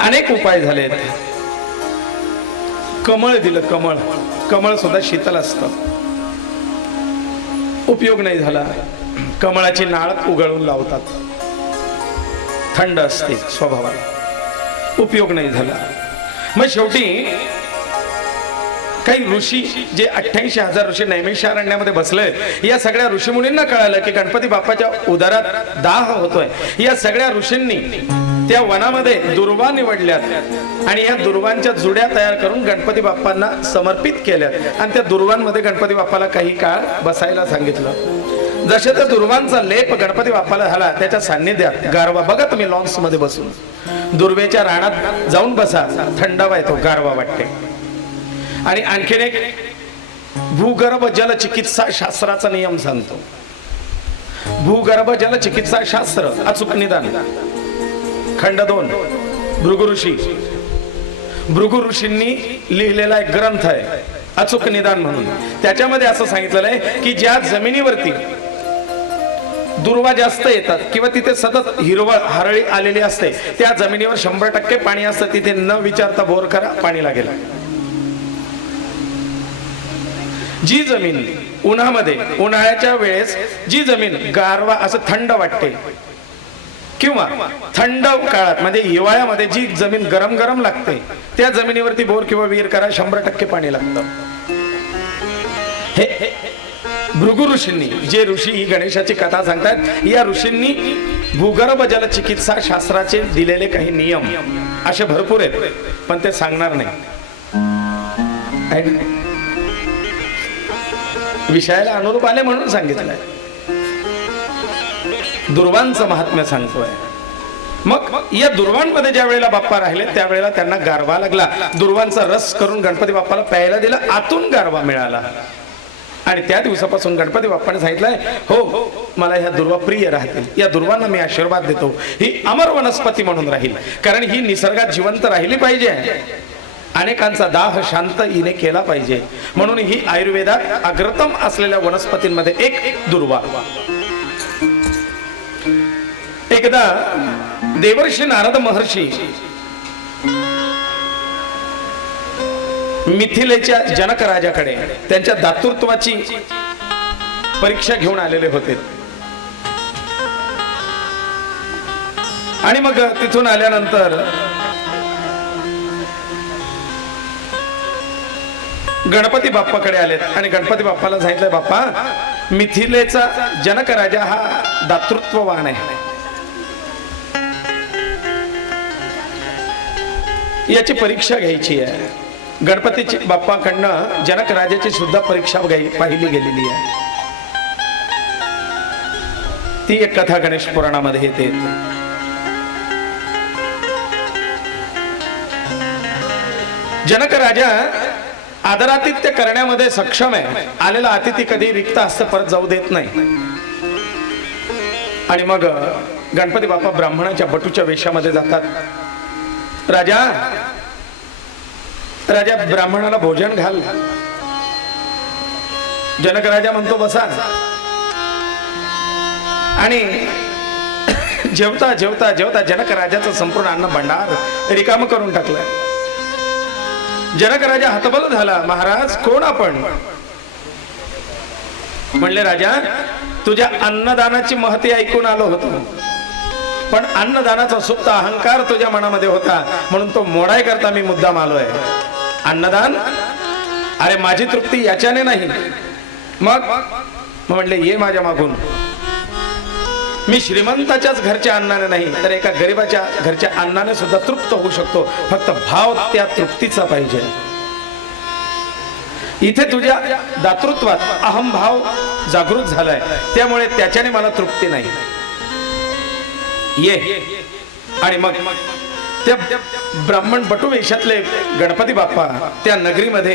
अनेक उपाय झालेत. कमळ दिलं, कमळ, कमळ सुद्धा शीतल असतं, उपयोग नाही झाला. कमळाची नाळ उघळून लावतात, थंड असते स्वभावाला, उपयोग नाही झाला. मग शेवटी काही ऋषी, जे 88,000 ऋषी नैमिषारण्यामध्ये बसले, या सगळ्या ऋषीमुनींना कळालं की गणपती बाप्पाच्या उदरात दाह होतोय. या सगळ्या ऋषींनी त्या वनामध्ये दुर्वा निवडल्यात आणि या दुर्वांच्या जुड्या तयार करून गणपती बाप्पांना समर्पित केल्यात आणि त्या दुर्वांमध्ये गणपती बाप्पाला काही काळ बसायला सांगितलं. जसे त्या दुर्वांचा लेप गणपती बाप्पाला झाला, त्याच्या सान्निध्यात गारवा. बघा तुम्ही लॉन्स मध्ये बसून दुर्वेच्या रानात जाऊन बसा, थंडावा येतो, गारवा वाटते. आणि आणखीन एक भूगर्भ जल चिकित्सा शास्त्राचा नियम सांगतो. भूगर्भ जल चिकित्सा शास्त्र अचूक निदान, खंड 2, भृगु ऋषी. भृगु ऋषींनी लिहिलेला एक ग्रंथ आहे अचूक निदान म्हणून. त्याच्यामध्ये असं सांगितलेलं आहे की ज्या जमिनीवरती दुर्वा जास्त येतात किंवा तिथे सतत हिरवळ हरळी आलेली असते, त्या जमिनीवर 100% पाणी असतं. तिथे न विचारता बोर करा, पाणी लागेल. जी जमीन उन्हामध्ये, उन्हाळ्याच्या वेळेस जी जमीन गारवा असं थंड वाटते किंवा थंड काळात म्हणजे हिवाळ्यामध्ये जी जमीन गरम गरम लागते त्या जमिनीवरती बोर किंवा विहीर करा, 100% पाणी लागतं. हे भृगु ऋषींनी, जे ऋषी ही गणेशाची कथा सांगतात, या ऋषींनी भूगर्भ जल चिकित्सा शास्त्राचे दिलेले काही नियम असे भरपूर आहेत, पण ते सांगणार नाही. विषयाला अनुरूप आले म्हणून सांगितलंय. दुर्वांचं महात्म्य सांगतोय. मग या दुर्वांमध्ये ज्या वेळेला बाप्पा राहिले त्यावेळेला त्यांना गारवा लागला. दुर्वांचा रस करून गणपती बाप्पाला प्यायला दिला, आतून गारवा मिळाला. आणि त्या दिवसापासून गणपती बाप्पाने सांगितलंय, हो मला ह्या दुर्वा प्रिय राहतील, या दुर्वांना मी आशीर्वाद देतो. ही अमर वनस्पती म्हणून राहील, कारण ही निसर्गात जिवंत राहिली पाहिजे. अनेकांचा दाह शांत हिने केला पाहिजे, म्हणून ही आयुर्वेदात अग्रतम असलेल्या वनस्पतींमध्ये एक दुर्वा. एकदा देवर्षी नारद महर्षी मिथिलेच्या जनक राजाकडे त्यांच्या दातृत्वाची परीक्षा घेऊन आलेले होते. आणि मग तिथून आल्यानंतर गणपती बाप्पाकडे आलेत आणि गणपती बाप्पाला सांगितलंय, बाप्पा मिथिलेचा जनक राजा हा दातृत्ववान आहे, याची परीक्षा घ्यायची आहे. गणपतीची बाप्पाकडनं जनक राजाची सुद्धा परीक्षा पाहिली गेलेली आहे. ती एक कथा गणेश पुराणामध्ये येते. जनक राजा आदरातिथ्य करण्यामध्ये सक्षम आहे. आलेला अतिथी कधी रिक्त हस्त परत जाऊ देत नाही. आणि मग गणपती बाप्पा ब्राह्मणाच्या बटूच्या वेशामध्ये जातात. राजा ब्राह्मणाला भोजन घाल. जनक राजा म्हणतो बसा. आणि जेवता जेवता जेवता जनक राजाचं संपूर्ण अन्न भंडार रिकाम करून टाकलं. जनक राजा हतबल झाला. महाराज कोण आपण? म्हणले, राजा तुझ्या अन्नदानाची महती ऐकून आलो होतो, पण अन्नदानाचा सुप्त अहंकार तुझ्या मनामध्ये होता, म्हणून तो मोडाय करता मी मुद्दाम आलोय. अन्नदान, अरे माझी तृप्ती याच्याने नाही. मग म्हणले, ये माझ्या मागून. मी श्रीमंताच्याच घरच्या अन्नाने नाही तर एका गरीबाच्या घरच्या अन्नाने सुद्धा तृप्त होऊ शकतो, फक्त भाव त्या तृप्तीचा पाहिजे. इथे तुझ्या दातृत्वात अहमभाव जागृत झालाय, त्यामुळे त्याच्याने मला तृप्ती नाही. ये. आणि मग त्या ब्राह्मण बटू वेशातले गणपती बाप्पा त्या नगरीमध्ये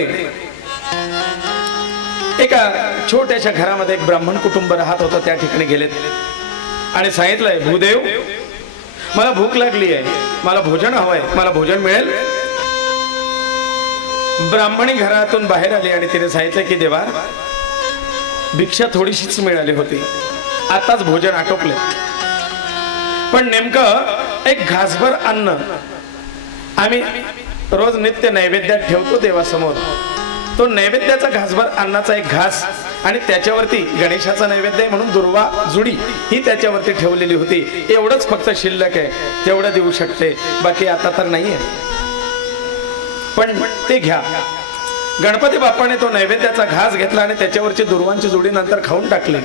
एका छोट्याशा घरामध्ये एक ब्राह्मण कुटुंब राहत होतं, त्या ठिकाणी गेलेत आणि सांगितलंय, भूदेव मला भूक लागली आहे, मला भोजन हवंय, मला भोजन मिळेल? ब्राह्मणी घरातून बाहेर आली आणि तिने सांगितलं की देवा, भिक्षा थोडीशीच मिळाली होती, आताच भोजन आटोपले, पण नेमकं एक घासभर अन्न आम्ही रोज नित्य नैवेद्यात ठेवतो देवासमोर, तो नैवेद्याचा घासभर अन्नाचा एक घास आणि त्याच्यावरती गणेशाचा नैवेद्य आहे म्हणून दुर्वा जुडी ही त्याच्यावरती ठेवलेली होती, एवढंच फक्त शिल्लक आहे, तेवढं देऊ शकते, बाकी आता तर नाहीये, पण ते घ्या. गणपती बाप्पाने तो नैवेद्याचा घास घेतला आणि त्याच्यावरची दुर्वांची जुडी नंतर खाऊन टाकली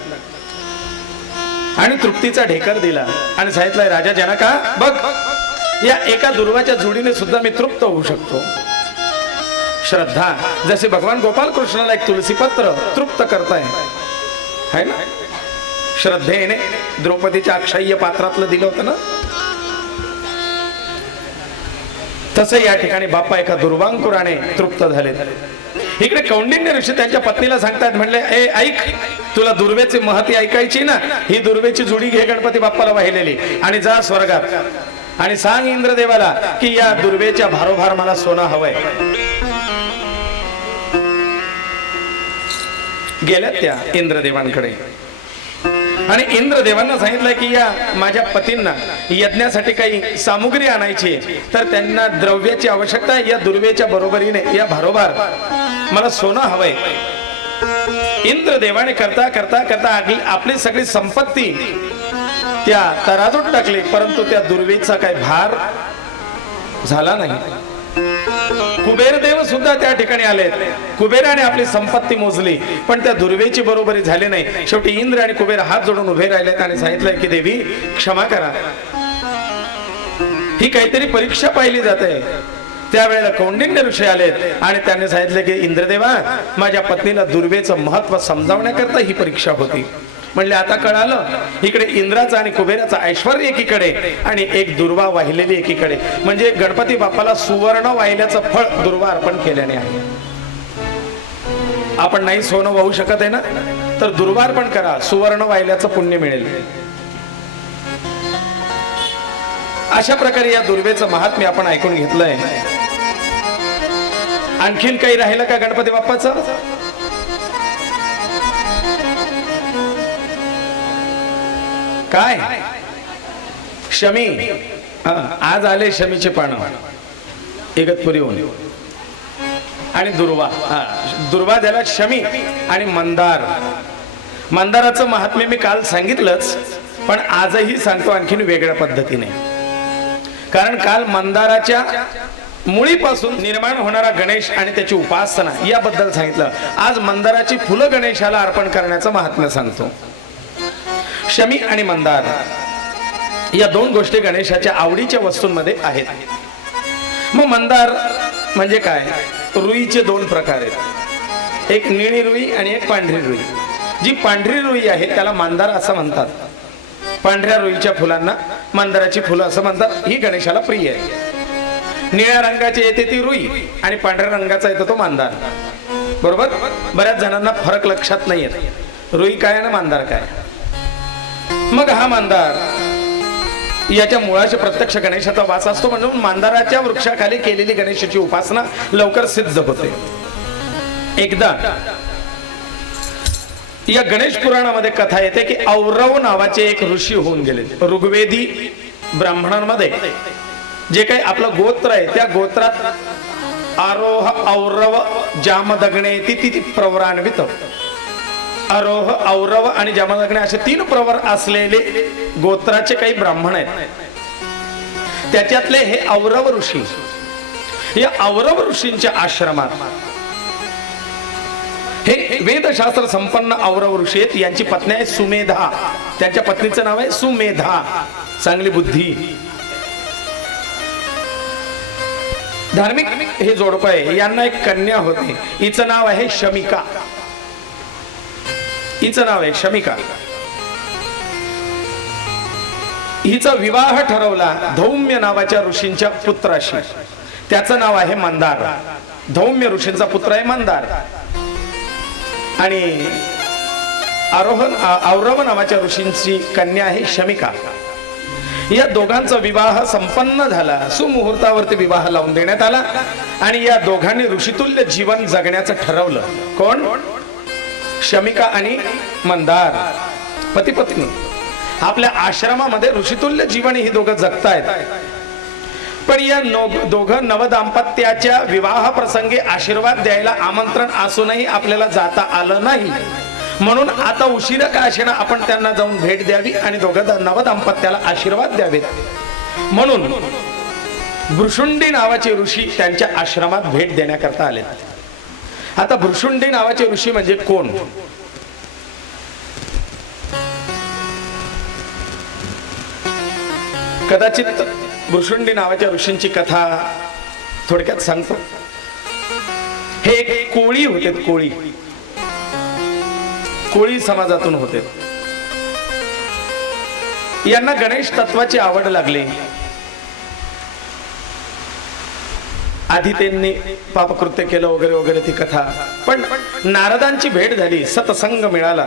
आणि तृप्तीचा ढेकर दिला आणि सांगितलंय, राजा जनका बघ, या एका दुर्वाच्या जुडीने सुद्धा मी तृप्त होऊ शकतो. श्रद्धा जसे भगवान गोपाल कृष्णाला एक तुलसी पत्र तृप्त करताय है ना, श्रद्धेने द्रौपदीच्या अक्षय्य पात्रातलं दिलं होतं ना, तसं या ठिकाणी बाप्पा एका दुर्वांकुराने तृप्त झाले. इकडे कौंडिन्य ऋषी त्यांच्या पत्नीला सांगतात, म्हणले, ए ऐक, तुला दुर्वेची महती ऐकायची ना, ही दुर्वेची जुडी घे गणपती बाप्पाला वाहिलेली आणि जा स्वर्गात आणि सांग इंद्रदेवाला की या दुर्वेच्या भारोभार मला सोनं हवंय. गेल्या त्या इंद्रदेवांकडे आणि इंद्रदेवांना सांगितलं की या माझ्या पतींना यज्ञासाठी काही सामुग्री आणायची आहे, तर त्यांना द्रव्याची आवश्यकता आहे, या दुर्वेच्या बरोबरीने या भारोभार मला सोनं हवंय. इंद्रदेवाने करता करता करता आपली सगळी संपत्ती त्या तराजूत टाकली, परंतु त्या दुर्वेचा काही भार झाला नाही. कुबेर देव सुद्धा त्या ठिकाणी आले. कुबेराने आपली संपत्ती मोजली, पण त्या दुर्वेची बरोबरी झाली नाही. शेवटी इंद्र आणि कुबेर हात जोडून उभे राहिलेत आणि सांगितलंय की देवी क्षमा करा, ही काहीतरी परीक्षा पाहिली जाते. त्यावेळेला कौंडिन्य ऋषी आलेत आणि त्यांनी सांगितलं की इंद्रदेवा, माझ्या पत्नीला दुर्वेचं महत्व समजावण्याकरता ही परीक्षा होती. म्हणले आता कळालं, इकडे इंद्राचं आणि कुबेराचं ऐश्वर एकीकडे आणि एक दुर्वा वाहिलेली एकीकडे. म्हणजे गणपती बाप्पाला सुवर्ण वाहिल्याचं फळ दुर्वा अर्पण केल्याने आहे. आपण नाही सोनं वाहू शकत आहे ना, तर दुर्वा अर्पण करा, सुवर्ण वाहिल्याचं पुण्य मिळेल. अशा प्रकारे या दुर्वेचं महात्म्य आपण ऐकून घेतलंय. आणखीन काही राहिलं का गणपती बाप्पाचं? काय? शमी. आज आले शमीचे पानं इगतपुरीहून. आणि दुर्वा. दुर्वा द्याला शमी आणि मंदार. मंदाराचं महात्म्य मी काल सांगितलंच, पण आजही सांगतो आणखीन वेगळ्या पद्धतीने. कारण काल मंदाराच्या मुळीपासून निर्माण होणारा गणेश आणि त्याची उपासना याबद्दल सांगितलं. आज मंदाराची फुलं गणेशाला अर्पण करण्याचं महात्म्य सांगतो. शमी आणि मंदार या दोन गोष्टी गणेशाच्या आवडीच्या वस्तूंमध्ये आहेत. मग मंदार म्हणजे काय? रुईचे दोन प्रकार आहेत, एक निळी रुई आणि एक पांढरी रुई. जी पांढरी रुई आहे त्याला मंदार असं म्हणतात. पांढऱ्या रुईच्या फुलांना मंदाराची फुलं असं म्हणतात. ही गणेशाला प्रिय आहे. निळ्या रंगाची येते ती रुई आणि पांढऱ्या रंगाचा येतो तो मंदार. बरोबर? बऱ्याच जणांना फरक लक्षात नाही येत, रुई काय आणि मंदार काय. मग हा मंदार याच्या मुळाशी प्रत्यक्ष गणेशाचा वास असतो, म्हणून मंदाराच्या वृक्षाखाली केलेली गणेशाची उपासना लवकर सिद्ध होते. एकदा या गणेश पुराणामध्ये कथा येते की औरव नावाचे एक ऋषी होऊन गेले. ऋग्वेदी ब्राह्मणांमध्ये जे काही आपलं गोत्र आहे त्या गोत्रात आरोह, औरव, जामदग्ने ती प्रवरान्वित. आरोह, औरव आणि जामदग्ने असे 3 प्रवर असलेले गोत्राचे काही ब्राह्मण आहेत. त्याच्यातले हे औरव ऋषी, या औरव ऋषींच्या आश्रमात हे वेदशास्त्र संपन्न औरव ऋषी आहेत. यांची पत्नी आहे सुमेधा. त्यांच्या पत्नीचं नाव आहे सुमेधा, चांगली बुद्धी. धार्मिक हे जोडपं आहे. यांना एक कन्या होती, हिचं नाव आहे शमिका. हिचं नाव आहे शमिका. हिचा विवाह ठरवला धौम्य नावाच्या ऋषींच्या पुत्राशी. त्याचं नाव आहे मंदार. धौम्य ऋषींचा पुत्र आहे मंदार. आणि औरव नावाच्या ऋषींची कन्या आहे शमिका. या दोघांचा विवाह संपन्न झाला. सुमुहूर्तावरती विवाह लावून देण्यात आला आणि या दोघांनी ऋषितुल्य जीवन जगण्याचं ठरवलं. कोण? शमिका आणि मंदार, पती पत्नी. आपल्या आश्रमामध्ये ऋषितुल्य जीवन ही दोघं जगतायत. पण या दोघं नवदाम्पत्याच्या विवाह प्रसंगी आशीर्वाद द्यायला आमंत्रण असूनही आपल्याला जाता आलं नाही. म्हणून आता उशिरा का असेना आपण त्यांना जाऊन भेट द्यावी आणि दोघं नवदाम्पत्याला आशीर्वाद द्यावेत. म्हणून भृशुंडी नावाचे ऋषी त्यांच्या आश्रमात भेट देण्याकरता आले. आता भृशुंडी नावाचे ऋषी म्हणजे कोण? कदाचित भृशुंडी नावाच्या ऋषींची कथा थोडक्यात सांगतो. हे एक कोळी होते. कोळी समाजातून होते. यांना गणेश तत्वाची आवड लागली. आधी त्यांनी पापकृत्य केलं वगैरे वगैरे ती कथा. पण नारदांची भेट झाली, सत्संग मिळाला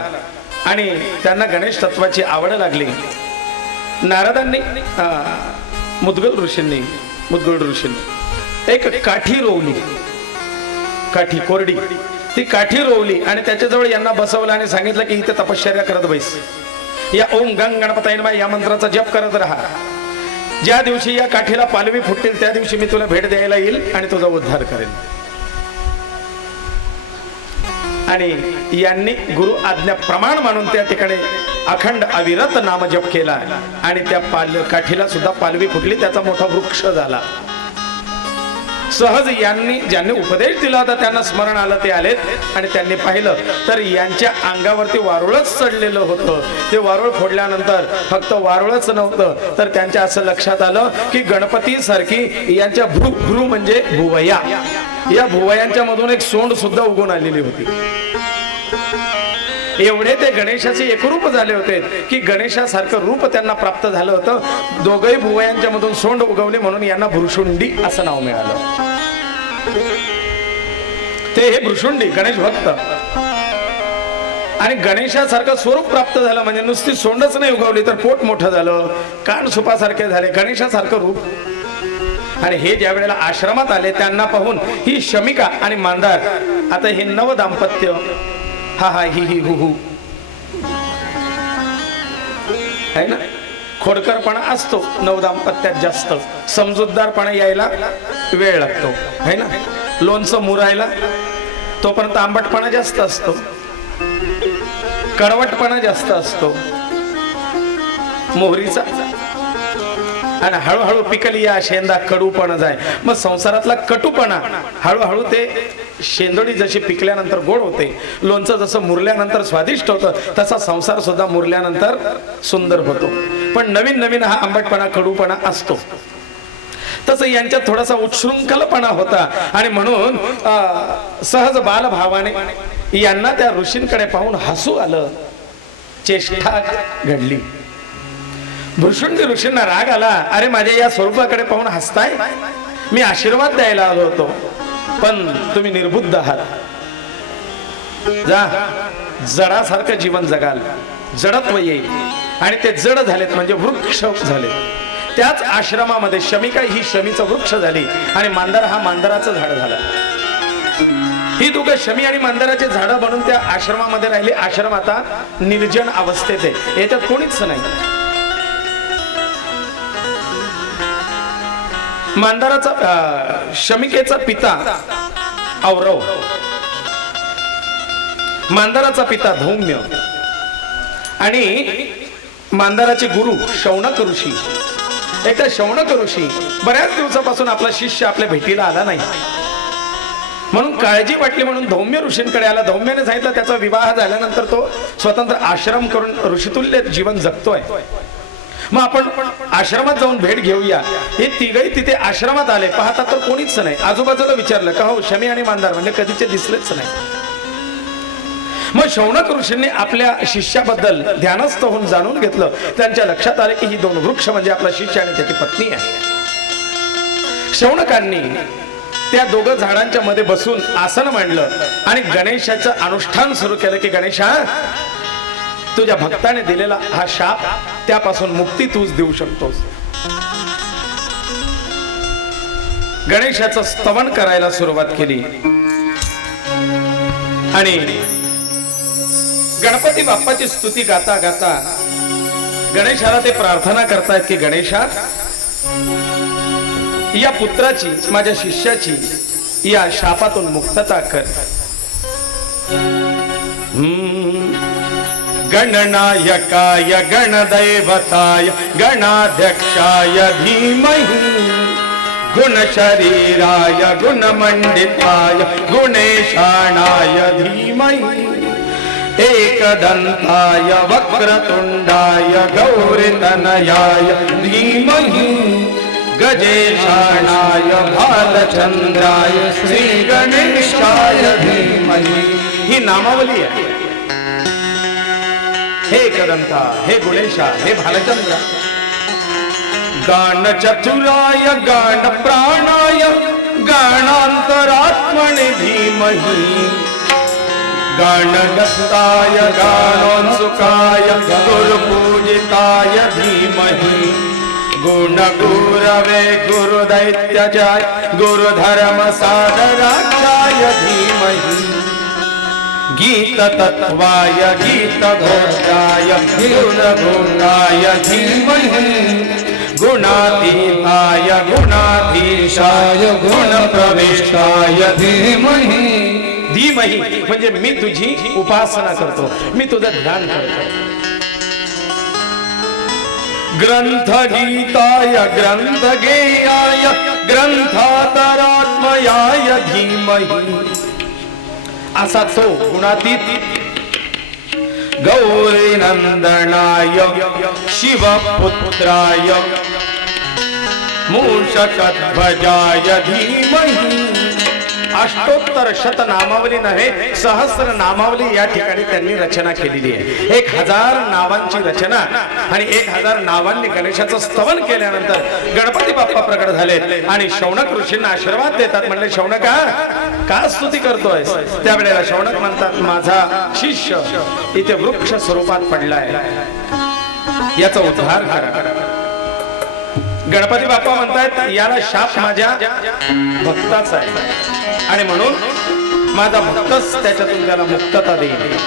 आणि त्यांना गणेश तत्वाची आवड लागली. नारदांनी मुद्गल ऋषींनी एक काठी रोवली, काठी कोरडी. ती काठी रोवली आणि त्याच्याजवळ यांना बसवलं आणि सांगितलं की इथे तपश्चर्या करत बैस. या ओम गंग गणपताय नमः या मंत्राचा जप करत राहा. ज्या दिवशी या काठीला पालवी फुटतील त्या दिवशी मी तुला भेट द्यायला येईल आणि तुझा उद्धार करेन. आणि यांनी गुरु आज्ञा प्रमाण मानून त्या ठिकाणी अखंड अविरत नामजप केला आणि त्या काठीला सुद्धा पालवी फुटली, त्याचा मोठा वृक्ष झाला. सहज यांनी ज्यांनी उपदेश दिला होता त्यांना स्मरण आलं, ते आलेत आणि त्यांनी पाहिलं तर यांच्या अंगावरती वारुळच चढलेलं होतं. ते वारुळ फोडल्यानंतर फक्त वारुळच नव्हतं तर त्यांच्या असं लक्षात आलं की गणपती सारखी यांच्या भ्रू म्हणजे भुवया, या भुवयांच्या मधून एक सोंड सुद्धा उगून आलेली होती. एवढे ते गणेशाचे एकरूप झाले होते की गणेशासारखं रूप त्यांना प्राप्त झालं होतं. दोघही भुवयांच्या मधून सोंड उगवले म्हणून यांना भ्रुशुंडी असं नाव मिळालं. ते हे भ्रुशुंडी गणेश भक्त आणि गणेशासारखं स्वरूप प्राप्त झालं म्हणजे नुसती सोंडच नाही उगवली तर पोट मोठं झालं, कान सुपासारखे झाले, गणेशासारखं रूप. आणि हे ज्या वेळेला आश्रमात आले त्यांना पाहून ही शमिका आणि मांदार, आता हे नव दाम्पत्य, हा हा ही ही हु हु है ना, खोडकरपणा असतो नव दाम्पत्यात जास्त, समजूतदारपणा यायला वेळ लागतो है ना, लोणचं मुरायला तोपर्यंत आंबटपणा जास्त असतो, कडवटपणा जास्त असतो मोहरीचा, आणि हळूहळू पिकली या शेंदा कडूपणा जाय. मग संसारातला कटूपणा हळूहळू ते शेंदोडी जशी पिकल्यानंतर गोड होते, लोणचं जसं मुरल्यानंतर स्वादिष्ट होतं, तसा संसार सुद्धा मुरल्यानंतर सुंदर होतो. पण नवीन नवीन हा आंबटपणा कडूपणा असतो. तसं यांच्यात थोडासा उच्छृंखलपणा होता आणि म्हणून सहज बालभावाने यांना त्या ऋषींकडे पाहून हसू आलं, चेष्टा घडली. भृशुंडी ऋषींना राग आला, अरे माझ्या या स्वरूपाकडे पाहून हसताय, मी आशीर्वाद द्यायला आलो होतो पण तुम्ही निर्बुद्ध आहात. जा जडासारखं जीवन जगाल, जडत्व येईल आणि ते जड झालेत म्हणजे वृक्ष झाले. त्याच आश्रमामध्ये शमिका ही शमीचं वृक्ष झाली आणि मांदार हा मांदाराचं झाड झालं. ही दोघं शमी आणि मांदाराचे झाड बनून त्या आश्रमामध्ये राहिली. आश्रम आता निर्जन अवस्थेत आहे, याच्यात कोणीच नाही. मांदाराचा शमिकेचा पिता औरव, मांदाराचा पिता धौम्य आणि मांदाराचे गुरु शौनक ऋषी. एकदा शौनक ऋषी बऱ्याच दिवसापासून आपला शिष्य आपल्या भेटीला आला नाही म्हणून काळजी वाटली म्हणून धौम्य ऋषींकडे आला. धौम्याने सांगितलं त्याचा विवाह झाल्यानंतर तो स्वतंत्र आश्रम करून ऋषितुल्य जीवन जगतोय, मग आपण आश्रमात जाऊन भेट घेऊया. हे तिघही तिथे आश्रमात आले, पाहता तर कोणीच नाही. आजूबाजूला विचारलं का हो शमी आणि मांदार म्हणजे कधीचे दिसलेच नाही. मग शौनक ऋषींनी आपल्या शिष्याबद्दल ध्यानस्थ होऊन जाणून घेतलं. त्यांच्या लक्षात आले की ही दोन वृक्ष म्हणजे आपला शिष्य आणि त्याची पत्नी आहे. शौनकांनी त्या दोघं झाडांच्या मध्ये बसून आसन मांडलं आणि गणेशाचं अनुष्ठान सुरू केलं की गणेशा, तुझ्या भक्ताने दिलेला हा शाप, त्यापासून मुक्ती तूच देऊ शकतोस. गणेशाचं स्तवन करायला सुरुवात केली आणि गणपती बाप्पाची स्तुती गाता गाता गणेशाला ते प्रार्थना करतायत की गणेशा, या पुत्राची, माझ्या शिष्याची या शापातून मुक्तता कर. गणनायकाय गणदैवताय गणाध्यक्षाय धीमहि गुणशरीराय गुणमंडिताय गुणेशाणाय धीमहि एकदन्ताय वक्रतुण्डाय गौरीतनयाय धीमहि गजेशाणाय भालचंद्राय श्रीगणेशाय धीमहि. ही नामावली आहे. हे एकदंता, हे गुणेशा, हे भालचंद्र. गान चतुराय गान प्राणाय गानांतरात्मने धीमहि गानगस्ताय गानोत्सुकाय गुरुपूजिताय धीमहि गुणगुरवे गुरुदैत्यजाय गुरुधर्म साधराक्षाय धीमहि गीत तत्वाय गीत घोषाय गुणगुणाय धीमहि गुणातीताय गुणाधीशाय गुणप्रविष्टाय धीमहि धीमहि म्हणजे मी तुझी उपासना करतो, मी तुझं ध्यान करतो. ग्रंथ गीताय ग्रंथ गेयाय ग्रंथातरात्मयाय धीमहि असा तो गुणातीत गौरी नंदनाय शिवपुत्राय मूषकध्वजाय धीमहि. अष्टोत्तर शत नामावली नव्हे, सहस्र नामावली या ठिकाणी त्यांनी रचना केलेली आहे. 1000 नावांची रचना आणि 1000 नावांनी गणेशाचं स्तवन केल्यानंतर गणपती बाप्पा प्रकट झाले आणि शौनक ऋषींना आशीर्वाद देतात. म्हणले शौनका का स्तुती करतोय? त्यावेळेला शौनक म्हणतात माझा शिष्य इथे वृक्ष स्वरूपात पडलाय, याचा उद्धार करा. गणपती बाप्पा म्हणतात याला शाप माझ्या भक्ताचा आहे आणि म्हणून माझा भक्तच त्याच्यातून त्याला मुक्तता देईल.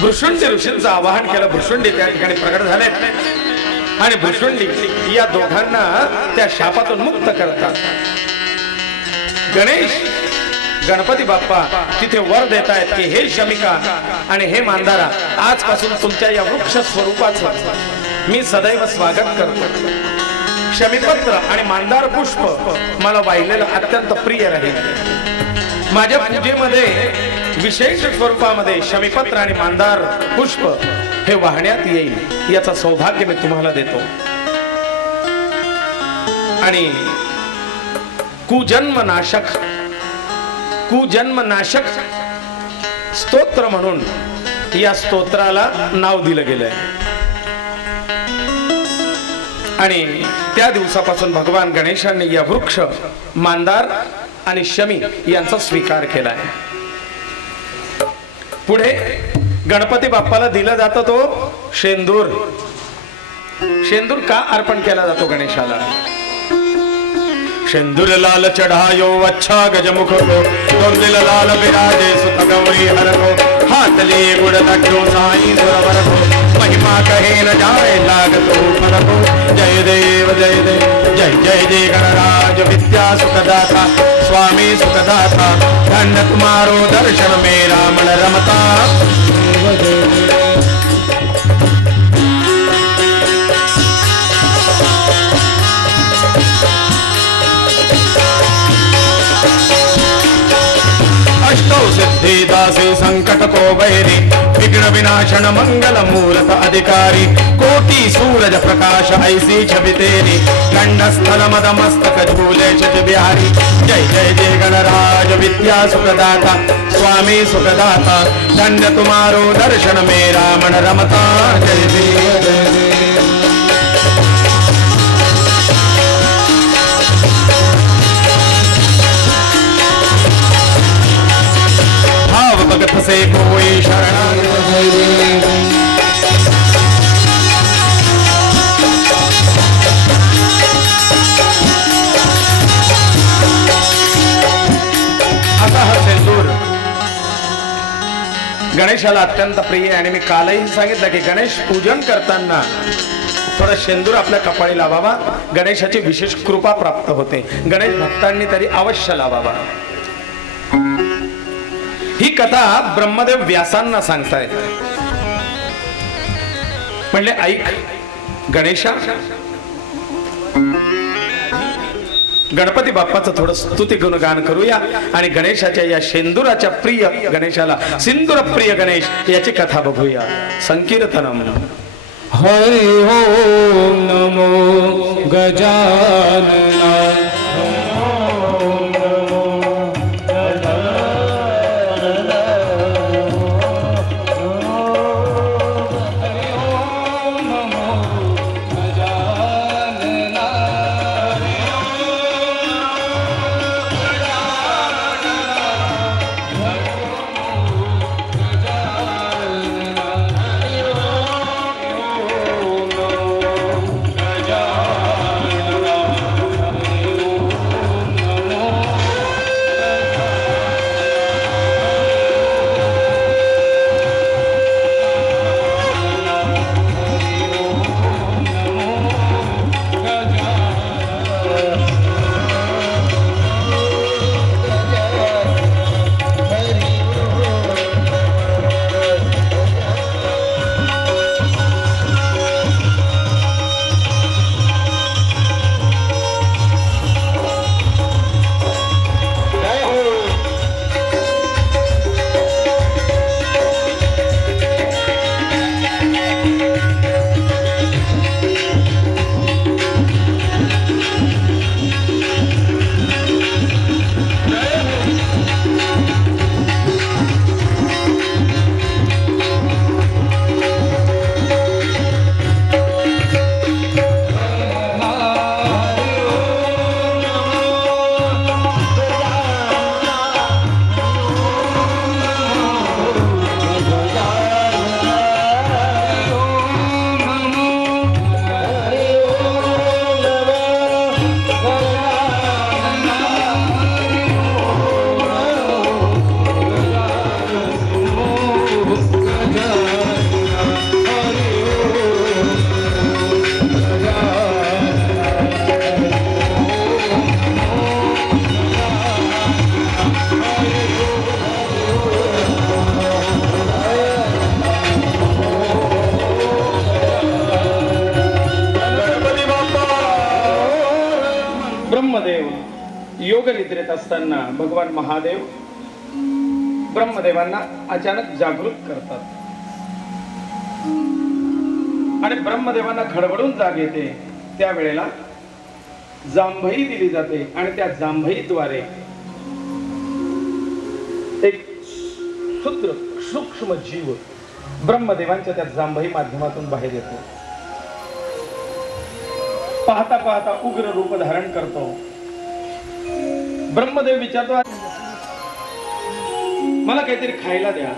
भृशुंडी ऋषींचं आवाहन केलं. भृशुंडी त्या ठिकाणी प्रकट झाले आणि भृशुंडी या दोघांना त्या शापातून मुक्त करतात. गणेश गणपती बाप्पा तिथे वर देत आहेत की हे शमिका आणि हे मांदारा, आजपासून तुमच्या या वृक्ष स्वरूपाचं मी सदैव स्वागत करतो. शमीपत्र आणि मांदार पुष्प मला वाहिलेलं अत्यंत प्रिय राहील. माझ्या पूजेमध्ये विशेष स्वरूपामध्ये शमीपत्र आणि मांदार पुष्प हे वाहण्यात येईल, याचं सौभाग्य मी तुम्हाला देतो. आणि कुजन्म नाशक स्तोत्र म्हणून या स्तोत्राला नाव दिलं गेलंय. आणि त्या दिवसापासून भगवान गणेशांनी या वृक्ष मांदार आणि शमी यांचा स्वीकार केलाय. पुढे गणपती बाप्पाला दिला जातो तो शेंदूर. शेंदूर का अर्पण केला जातो गणेशाला? शेंदूर लाल चढ़ायो अच्छा गजमुख को, तोरलिल लाल विराजे सुत गौरी हर को, हाथ लिए गुड़ लड्डू साईं सुरवर को, महिमा कहे न जाए लागतो पर को. जय देव जय देव जय जय जय गणराज विद्या सुखदाता स्वामी सुखदाता, धन्य तुम्हारो दर्शन मेरा मन रमता. अष्टौ सिद्धि दासी संकट को बैरी, विघ्न विनाशन मंगल मूरत अधिकारी, कोटि सूरज प्रकाश ऐसी छवि तेरी, गंडस्थल मद मस्तक झूले शत बिहारी. जय जय जय गणराज विद्या सुखदाता स्वामी सुखदाता, धन्य तुम्हारो दर्शन मेरा मन रमता. जय देव जय देव. भगत से कोई शरण असा हा शेंदूर गणेशाला अत्यंत प्रिय आहे. आणि मी कालही सांगितलं की गणेश पूजन करताना थोडा शेंदूर आपल्या कपाळी लावावा, गणेशाची विशेष कृपा प्राप्त होते. गणेश भक्तांनी तरी अवश्य लावावा. ही कथा ब्रह्मदेव व्यासांना सांगतायत. म्हणले ऐक गणेशा, गणपती बाप्पाचं थोडं स्तुती गुणगान करूया आणि गणेशाच्या या शेंदुराच्या प्रिय गणेशाला सिंदूर प्रिय गणेश याची कथा बघूया. संकीर्तनम. हरि ओम नमो गजानना. असताना भगवान महादेव ब्रह्मदेवांना अचानक जागृत करतात आणि ब्रह्मदेवांना खडबडून जाग येते. त्यावेळेला जांभई दिली जाते आणि त्या जांभईद्वारे एक क्षुद्र सूक्ष्म जीव ब्रह्मदेवांच्या त्या जांभई माध्यमातून बाहेर येतो. पाहता पाहता उग्र रूप धारण करतो. ब्रह्मदेव विचारतो, मला काहीतरी खायला द्या.